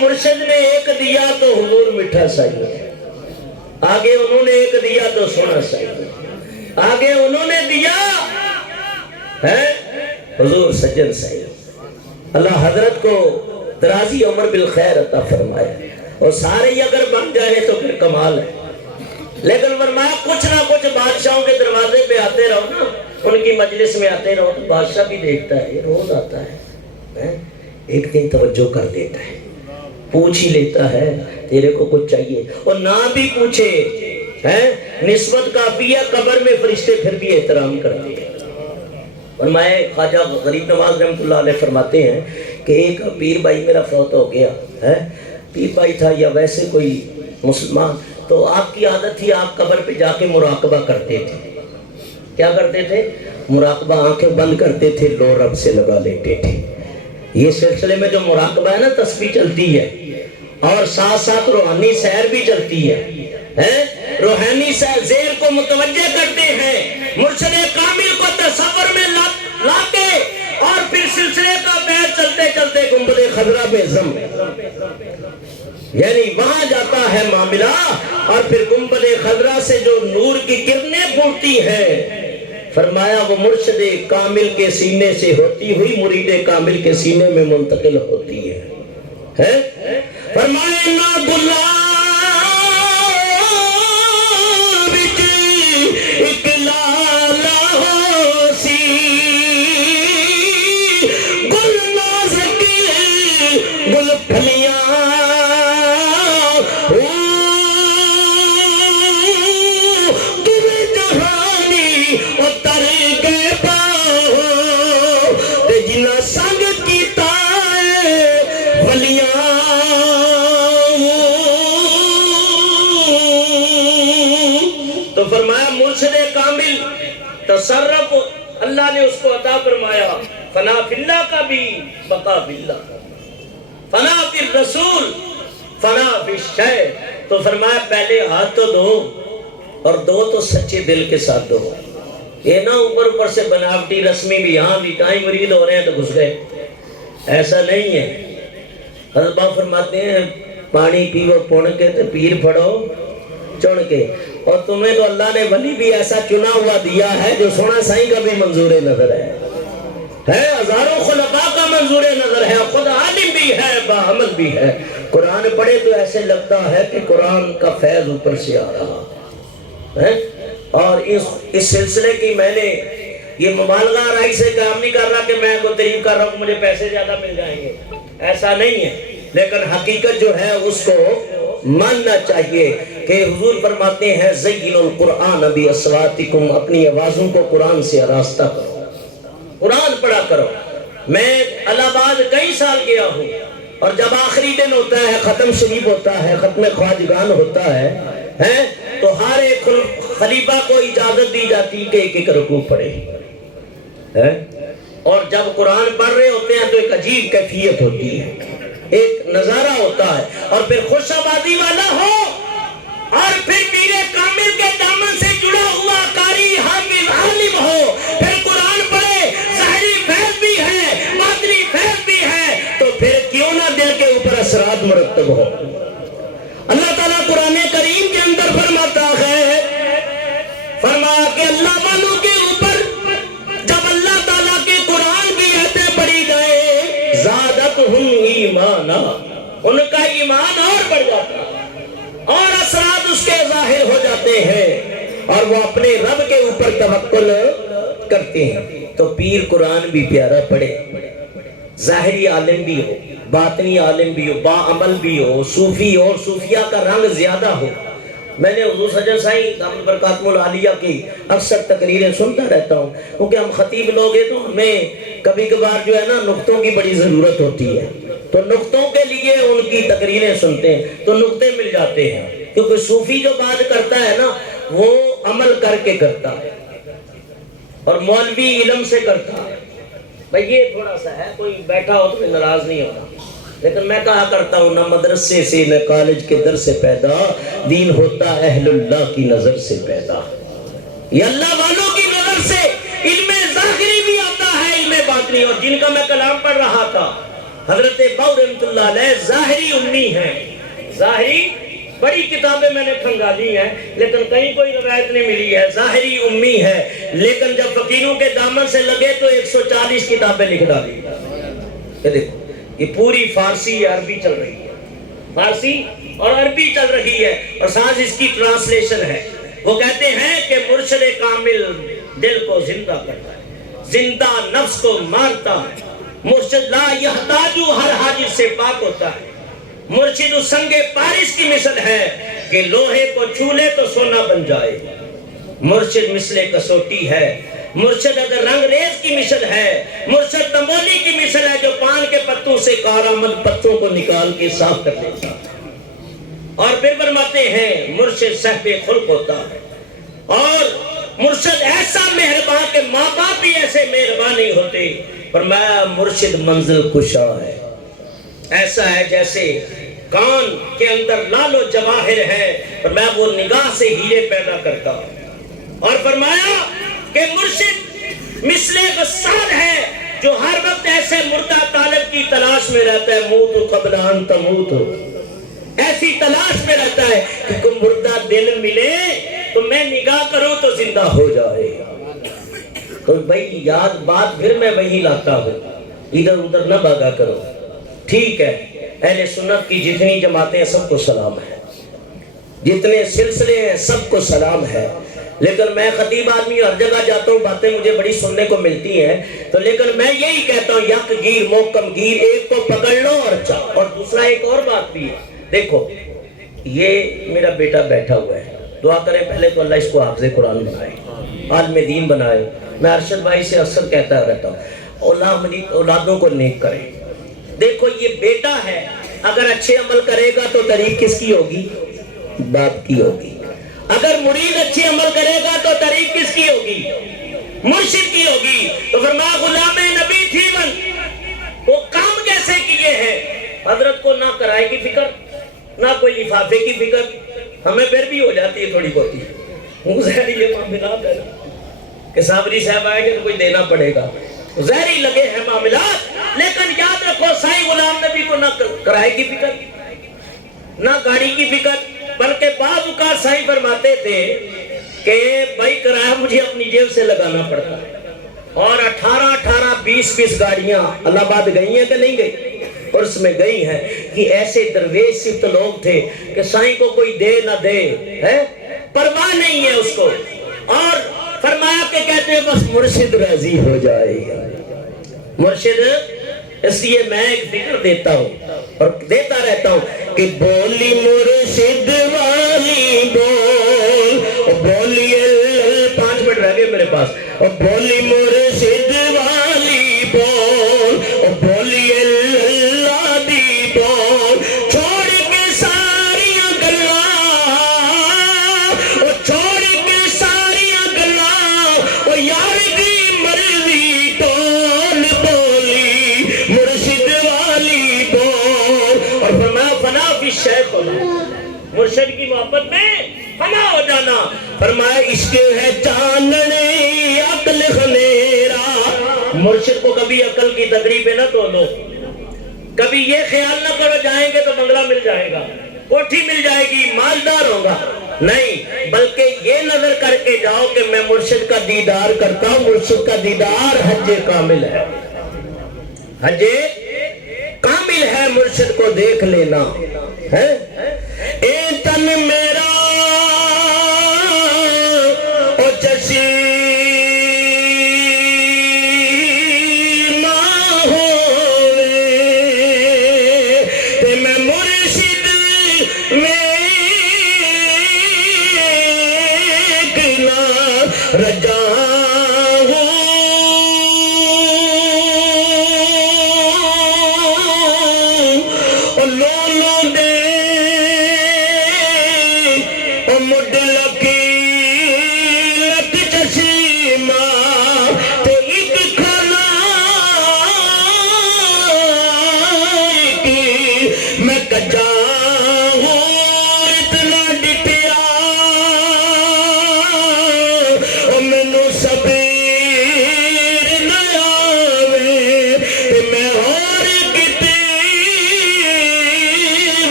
مرشد نے ایک دیا تو حضور میٹھا سائیے، آگے انہوں نے ایک دیا تو سونا سائیے، آگے انہوں نے دیا ہے حضور سجن سائیے. اللہ حضرت کو درازی عمر بالخیر عطا فرمائے. اور سارے ہی اگر بن جائے تو پھر کمال ہے. لیکن فرمایا کچھ نہ کچھ بادشاہوں کے دروازے پہ آتے رہو نا، ان کی مجلس میں آتے رہو تو بادشاہ بھی دیکھتا ہے، یہ روز آتا ہے، ایک دن توجہ کر دیتا ہے، پوچھ ہی لیتا ہے تیرے کو کچھ چاہیے. اور نہ بھی پوچھے نسبت کافی ہے، قبر میں فرشتے پھر بھی احترام کرتے ہیں. فرمائے خواجہ غریب نواز رحمۃ اللہ علیہ فرماتے ہیں کہ ایک پیر بھائی میرا فوت ہو گیا ہے، پیر بھائی تھا یا ویسے کوئی مسلمان، تو آپ کی عادت تھی آپ قبر پہ جا کے مراقبہ کرتے تھے. کیا کرتے تھے؟ مراقبہ، آنکھیں بند کرتے تھے، لو رب سے لگا لیتے تھے. یہ سلسلے میں جو مراقبہ ہے نا، تسبیح چلتی ہے اور ساتھ ساتھ روحانی سیر بھی چلتی ہے. روحانی سیر زیر کو متوجہ کرتے ہیں، مرشد کامل کو تصور میں لاتے اور پھر سلسلے کا بیت چلتے چلتے گنبد خضرا میں ضم، یعنی وہاں جاتا ہے معاملہ. اور پھر گنبد خضرا سے جو نور کی کرنیں پھوٹتی ہیں، فرمایا وہ مرشد کامل کے سینے سے ہوتی ہوئی مرید کامل کے سینے میں منتقل ہوتی ہے. فرمایا تصرف اللہ نے اس کو عطا فرمایا، فنا فی اللہ کا بھی بقا باللہ، فنا فی الرسول فنا فی الشیء، تو فرمایا پہلے ہاتھ تو دو اور دو تو سچے دل کے ساتھ دو، یہ نہ اوپر سے بناوٹی رسمی بھی یہاں بھی کہیں مرید ہو رہے ہیں تو گھس گئے، ایسا نہیں ہے۔ حضرت باپ فرماتے ہیں پانی پیو پڑ کے تو پیر پھڑو چڑھ کے، اور تمہیں تو اللہ نے ولی بھی ایسا چنا ہوا دیا ہے جو سونا سائیں کا بھی منظور نظر ہے، ہزاروں خلفاء کا منظور نظر ہے، خود عالم بھی ہے باعمل بھی ہے۔ قرآن پڑھے تو ایسے لگتا ہے کہ قرآن کا فیض اوپر سے آ رہا ہے۔ اور اس سلسلے کی میں نے یہ مبالغہ آرائی سے کام نہیں کر رہا کہ میں کو تعریف کر رہا ہوں کہ مجھے پیسے زیادہ مل جائیں گے، ایسا نہیں ہے، لیکن حقیقت جو ہے اس کو ماننا چاہیے کہ حضور فرماتے ہیں زین القرآن باصواتکم، اپنی آوازوں کو قرآن سے آراستہ کرو، قرآن پڑھا کرو۔ میں الہ آباد کئی سال گیا ہوں، اور جب آخری دن ہوتا ہے، ختم شریف ہوتا ہے، ختم خواجگان ہوتا ہے تو ہر ایک خلیفہ کو اجازت دی جاتی کہ ایک ایک رکوع پڑھے، اور جب قرآن پڑھ رہے ہوتے ہیں تو ایک عجیب کیفیت ہوتی ہے، ایک نظارہ ہوتا ہے، اور پھر خوش آبادی والا ہو، اور پھر پیر کامل کے دامن سے جڑا ہوا قاری حافظ عالم ہو، پھر قرآن پڑھے، ظاہری فیض بھی ہے باطنی فیض بھی ہے، تو پھر کیوں نہ دل کے اوپر اثرات مرتب ہو۔ اللہ تعالیٰ قرآن کریم کے اندر فرماتا ہے، فرمایا کہ اللہ والوں کے اوپر جب اللہ تعالیٰ کے قرآن کی آیتیں پڑھی گئے زادتہم ایمانا، ان کا ایمان اور بڑھ جاتا ہے، اور اثرات اس کے ظاہر ہو جاتے ہیں، اور وہ اپنے رب کے اوپر توکل کرتے ہیں۔ تو پیر قرآن بھی پیارا پڑھے، ظاہری عالم بھی ہو، باطنی عالم بھی ہو، باعمل بھی ہو، صوفی اور صوفیہ کا رنگ زیادہ ہو۔ میں نے حضور سجن سائیں دامت برکاتہ العالیہ کی اکثر تقریریں سنتا رہتا ہوں، کیونکہ ہم خطیب لوگ ہیں تو ہمیں کبھی کبھار جو ہے نا نقطوں کی بڑی ضرورت ہوتی ہے، تو نقطوں کے لیے ان کی تقریریں سنتے ہیں تو نقطے مل جاتے ہیں، کیونکہ صوفی جو بات کرتا ہے نا وہ عمل کر کے کرتا ہے، اور مولوی علم سے کرتا ہے۔ بھئی یہ تھوڑا سا ہے، کوئی بیٹھا ہو تو ناراض نہیں ہونا، لیکن میں کہا کرتا ہوں نہ مدرسے سے نہ کالج کے در سے پیدا، دین ہوتا اہل اللہ کی نظر سے پیدا، یہ اللہ والوں کی نظر سے علم ظاہری بھی آتا ہے، علم باطنی، اور جن کا میں کلام پڑھ رہا تھا حضرت باؤ رحمۃ اللہ علیہ ظاہری امی ہیں، ظاہری بڑی کتابیں میں نے کھنگالی ہیں لیکن کہیں کوئی روایت نہیں ملی ہے، ظاہری امی ہے، لیکن جب فقیروں کے دامن سے لگے تو 140 کتابیں لکھ ڈالی۔ یہ دیکھو یہ پوری فارسی عربی چل رہی ہے، فارسی اور عربی چل رہی ہے، اور ساتھ اس کی ٹرانسلیشن ہے۔ وہ کہتے ہیں کہ مرشد کامل دل کو زندہ کرتا ہے، زندہ نفس کو مارتا ہے، مرشد لا یحتاجو ہر حاجت سے پاک ہوتا ہے، مرشد سنگ پارس کی مثل ہے کہ لوہے کو چھو لے تو سونا بن جائے، مرشد مثل کسوٹی ہے، مرشد اگر رنگ ریز کی مثل ہے، مرشد تمولی کی مثل ہے جو پان کے پتوں سے کارآمد پتوں کو نکال کے صاف کر دیتا ہے، اور پھر فرماتے ہیں مرشد صاحب خلق ہوتا ہے، اور مرشد ایسا مہربان کہ ماں باپ بھی ایسے مہربان نہیں ہوتے، فرمایا مرشد منزل کشا ہے، ایسا ہے جیسے کان کے اندر لال و جواہر ہے، فرمایا وہ نگاہ سے ہیرے پیدا کرتا ہے، اور فرمایا کہ مرشد مثل غسان ہے جو ہر وقت ایسے مردہ طالب کی تلاش میں رہتا ہے، موت قبل ان تموت، ایسی تلاش میں رہتا ہے کہ کوئی مردہ دل ملے تو میں نگاہ کروں تو زندہ ہو جائے۔ تو بھائی یاد بات پھر میں وہی لاتا ہوں، ادھر ادھر نہ بھاگا کرو، ٹھیک ہے؟ اہل سنت کی جتنی جماعتیں ہیں سب کو سلام ہے، جتنے سلسلے ہیں سب کو سلام ہے، لیکن میں خطیب آدمی ہر جگہ جاتا ہوں، باتیں مجھے بڑی سننے کو ملتی ہیں، تو لیکن میں یہی کہتا ہوں یک گیر محکم گیر، ایک کو پکڑ لو اور چاہ۔ اور دوسرا ایک اور بات بھی ہے، دیکھو یہ میرا بیٹا بیٹھا ہوا ہے، دعا کریں پہلے تو اللہ اس کو حافظ قرآن بنائے، عالم دین بنائے۔ میں ارشد بھائی سے اکثر کہتا رہتا ہوں اولادوں کو نیک کریں۔ دیکھو یہ بیٹا ہے، اگر اچھے عمل کرے گا تو تعریف کس کی ہوگی؟ باپ کی ہوگی۔ اگر مرید اچھے عمل کرے گا تو تعریف کس کی ہوگی؟ مرشد کی ہوگی. تو فرمایا غلام نبی تھی من، وہ کام کیسے کیے ہیں؟ حضرت کو نہ کرائے کی فکر، نہ کوئی لفافے کی فکر. ہمیں پھر بھی ہو جاتی ہے تھوڑی بہتی، ظاہری یہ معاملات ہے نا کہ صابری صاحب آئیں گے تو کوئی دینا پڑے گا، ظاہری لگے ہیں معاملات. لیکن یاد رکھو سائیں غلام نبی کو نہ کرائے کی فکر، نہ گاڑی کی فکر، بلکہ بعض اوقات سائیں فرماتے تھے کہ بھائی کرایہ مجھے اپنی جیب سے لگانا پڑتا ہے. اور 18-20 گاڑیاں اللہ آباد گئی ہیں کہ نہیں گئی؟ اور اس میں گئی ہیں کہ ایسے درویش صفت لوگ تھے کہ سائیں کو کوئی دے نہ دے پرواہ نہیں ہے اس کو. اور فرمایا کہ کہتے ہیں بس مرشد راضی ہو جائے گا. مرشد، اس لیے میں ایک فکر دیتا ہوں اور دیتا رہتا ہوں کہ بولی مرشد والی بول، بولی 5 منٹ رہ گئے میرے پاس. اور بولی مرشد والی بول، اور بولی اللہ دی بول، چھوڑ کے ساری گلاں، اور چھوڑ کے ساری گلاں، اور یار دی مرضی ٹول بولی مرشد والی بول. اور فرمایا فنا فی الشیخ ہونا، مرشد کی محبت میں فنا ہو جانا. فرمایا عشق ہے چاندنے عقل خمیرا. مرشد کو کبھی عقل کی تگڑی پہ نہ تولو، کبھی یہ خیال نہ کرو جائیں گے تو بنگلہ مل جائے گا، کوٹھی مل جائے گی، مالدار ہوگا. نہیں، بلکہ یہ نظر کر کے جاؤ کہ میں مرشد کا دیدار کرتا ہوں. مرشد کا دیدار حج کامل ہے، حج کامل ہے. مرشد کو دیکھ لینا ہے. اے تن میرا او چشی رجا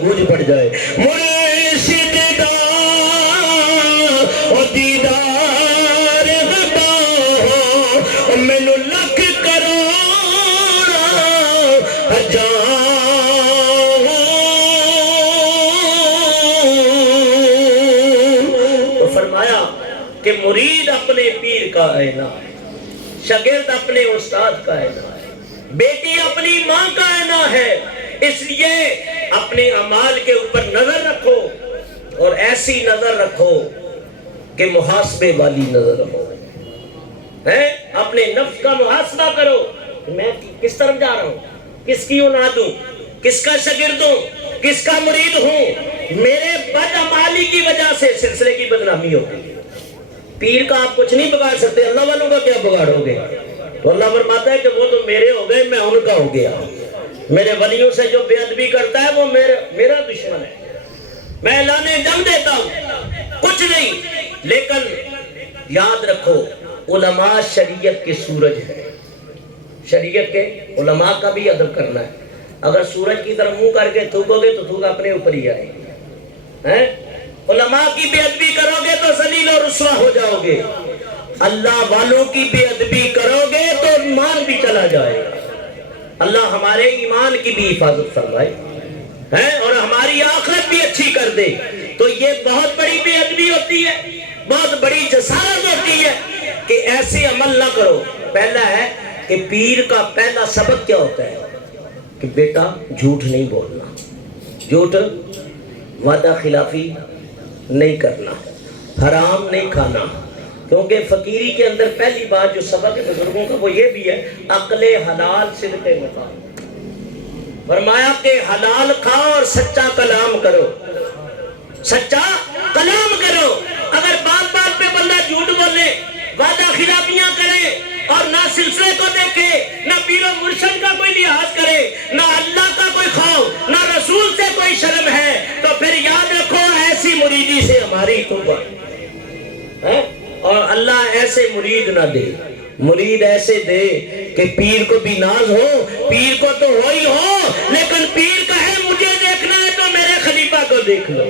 گونج پڑ جائے. مرشد دا او دیدار غدا مینو لکھ کروڑا ہزار. تو فرمایا کہ مرید اپنے پیر کا آئینہ، شاگرد اپنے استاد کا آئینہ ہے، بیٹی اپنی ماں کا آئینہ ہے. اس لیے اپنے اعمال کے اوپر نظر رکھو اور ایسی نظر رکھو کہ محاسبے والی نظر رکھو. اپنے نفس کا محاسبہ کرو، میں کس طرف جا رہا ہوں، کس کی اولاد ہوں، کس کا شاگرد ہوں، کس کا مرید ہوں. میرے بدعمالی کی وجہ سے سلسلے کی بدنامی ہوگی. پیر کا آپ کچھ نہیں بگاڑ سکتے، اللہ والوں کا کیا بگاڑو گے؟ تو اللہ فرماتا ہے کہ وہ تو میرے ہو گئے، میں ان کا ہو گیا. میرے ولیوں سے جو بے ادبی کرتا ہے وہ میرا دشمن ہے. میں اعلان جنگ دیتا ہوں، کچھ نہیں. لیکن یاد رکھو علماء شریعت کے سورج ہیں، شریعت کے علماء کا بھی ادب کرنا ہے. اگر سورج کی طرف منہ کر کے تھوکو گے تو تھوک اپنے اوپر ہی آئے گی. علماء کی بے ادبی کرو گے تو ذلیل اور رسوا ہو جاؤ گے. اللہ والوں کی بے ادبی کرو گے تو ایمان بھی چلا جائے گا. اللہ ہمارے ایمان کی بھی حفاظت فرمائے اور ہماری آخرت بھی اچھی کر دے. تو یہ بہت بڑی بے ادبی ہوتی ہے، بہت بڑی جسارت ہوتی ہے کہ ایسے عمل نہ کرو. پہلا ہے کہ پیر کا پہلا سبق کیا ہوتا ہے کہ بیٹا جھوٹ نہیں بولنا، جھوٹ وعدہ خلافی نہیں کرنا، حرام نہیں کھانا. کیونکہ فقیری کے اندر پہلی بات جو سبق ہے بزرگوں کا وہ یہ بھی ہے عقل حلال صدق وفا. فرمایا کہ حلال کھاؤ اور سچا کلام کرو، سچا کلام کرو۔ اگر بات بات پہ بندہ جھوٹ بولے، وعدہ خلافیاں کرے اور نہ سلسلے کو دیکھے، نہ پیر و مرشد کا کوئی لحاظ کرے، نہ اللہ کا کوئی خوف، نہ رسول سے کوئی شرم ہے، تو پھر یاد رکھو ایسی مریدی سے ہماری توبہ ہے۔ اور اللہ ایسے مرید نہ دے، مرید ایسے دے کہ پیر کو بھی ناز ہو، پیر کو تو وہی ہو، لیکن پیر کہے مجھے دیکھنا ہے تو میرے خلیفہ کو دیکھ لو،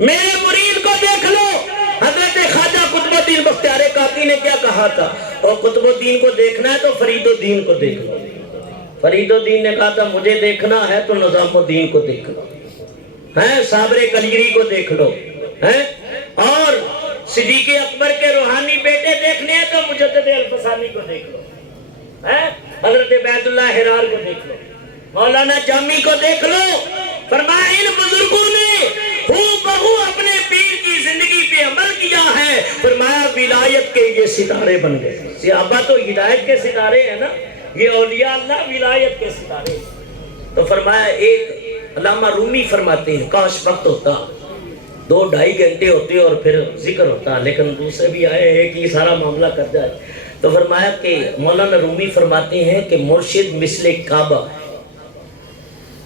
میرے مرید کو دیکھ لو۔ حضرت خواجہ قطب الدین بختیار کاکی نے کیا کہا تھا؟ اور قطب الدین کو دیکھنا ہے تو فرید الدین کو دیکھ لو۔ فرید الدین نے کہا تھا مجھے دیکھنا ہے تو نظام الدین کو دیکھ لو، صابر کلیری کو دیکھ لو، اور صدیق اکبر کے روحانی بیٹے دیکھنے ہیں تو مجدد الفسانی کو دیکھ لو، حضرت بیت اللہ حرار کو دیکھ لو، مولانا جامی کو دیکھ لو۔ فرمایا ان بزرگوں نے ہو بہو اپنے پیر کی زندگی پہ عمل کیا ہے۔ فرمایا ولایت کے یہ ستارے بن گئے۔ صحابہ تو ہدایت کے ستارے ہیں نا، یہ اولیاء اللہ ولایت کے ستارے۔ تو فرمایا ایک علامہ رومی فرماتے ہیں کاش وقت ہوتا 2-2.5 گھنٹے ہوتے اور پھر ذکر ہوتا، لیکن دوسرے بھی آئے ہیں کہ یہ سارا معاملہ کر جائے۔ تو فرمایا کہ مولانا رومی فرماتے ہیں کہ مرشد مثل کعبہ،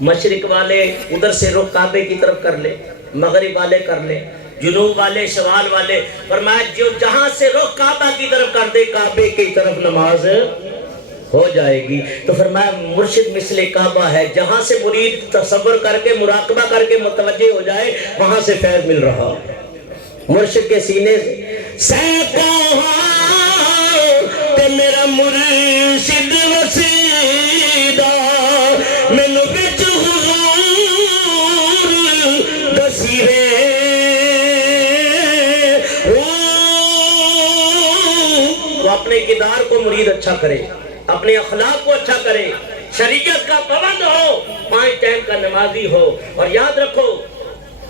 مشرق والے ادھر سے رخ کعبے کی طرف کر لے، مغرب والے کر لے، جنوب والے، شمال والے، فرمایا جو جہاں سے رخ کعبہ کی طرف کر دے کعبے کی طرف نماز ہو جائے گی۔ تو فرمایا مرشد مثل کعبہ ہے، جہاں سے مرید تصور کر کے مراقبہ کر کے متوجہ ہو جائے وہاں سے فیض مل رہا ہے۔ مرشد کے سینے سے تے میرا مرشد وسیدہ مینو وچ حضور دسی وے، وہ اپنے کردار کو مرید اچھا کرے، اپنے اخلاق کو اچھا کرے، شریعت کا پابند ہو، 5 ٹائم کا نمازی ہو۔ اور یاد رکھو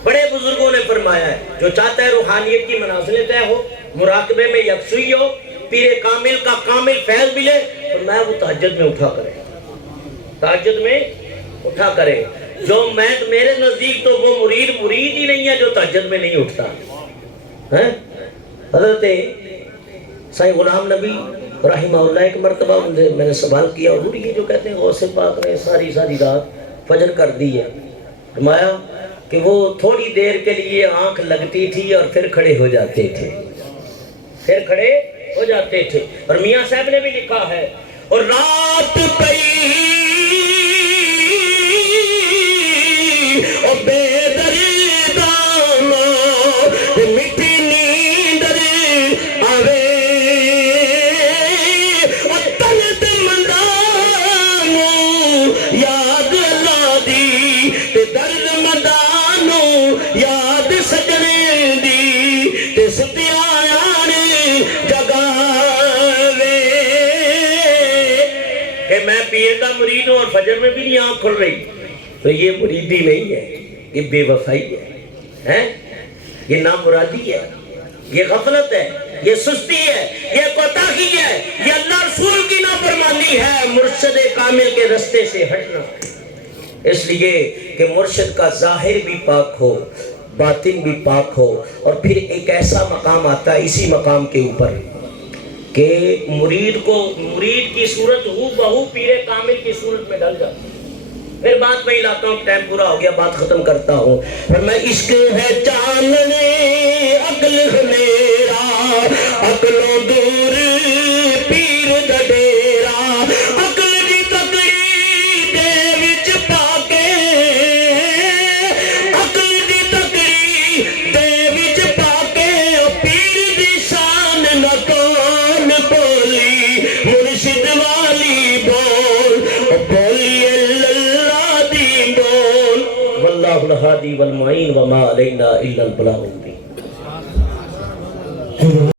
بڑے بزرگوں نے فرمایا ہے جو چاہتا ہے روحانیت کی منازلیں طے ہو، مراقبے میں یکسوئی ہو، پیر کامل کا کامل فیض ملے، فرمایا وہ تہجد میں اٹھا کرے، تہجد میں اٹھا کرے۔ جو میرے نزدیک تو وہ مرید ہی نہیں ہے جو تہجد میں نہیں اٹھتا۔ حضرت سائیں غلام نبی رحمہ اللہ ایک مرتبہ میں نے سوال کیا، حضور یہ جو کہتے ہیں غوث پاک نے ساری رات فجر کر دی ہے، فرمایا کہ وہ تھوڑی دیر کے لیے آنکھ لگتی تھی اور پھر کھڑے ہو جاتے تھے، پھر کھڑے ہو جاتے تھے۔ اور میاں صاحب نے بھی لکھا ہے اور رات پئی او بے دردانہ مٹی نیندر آوے او تلت مندانو یاد لا دی تے درد مندانو یاد سجنے دی تے ستیاں نے جگاوے۔ کہ میں پیر کا مرید ہوں اور فجر میں بھی نہیں آنکھ کھل رہی، تو یہ مریدی نہیں ہے، یہ بے وفائی ہے، یہ نامرادی ہے، یہ غفلت ہے، یہ سستی ہے، یہ کوتاہی ہے، یہ اللہ رسول کی نافرمانی ہے، مرشد کامل کے رستے سے ہٹنا۔ اس لیے کہ مرشد کا ظاہر بھی پاک ہو، باطن بھی پاک ہو، اور پھر ایک ایسا مقام آتا ہے اسی مقام کے اوپر کہ مرید کی صورت ہو بہو پیر کامل کی صورت میں ڈل جاتی ہے۔ پھر بات میں لاتا ہوں، ٹائم پورا ہو گیا، بات ختم کرتا ہوں۔ پھر میں عشق ہے چاننے عقل میرا، عقلوں دور پیر دا ڈیرا، عقل دی تکڑی دے وچ پا کے، عقل دی تکڑی دے وچ پا کے، پیر دی شان نہ کون بولی، مرشد والی بول بولی واللہ الہادی والمعین وما علینا الا البلاغ المبین۔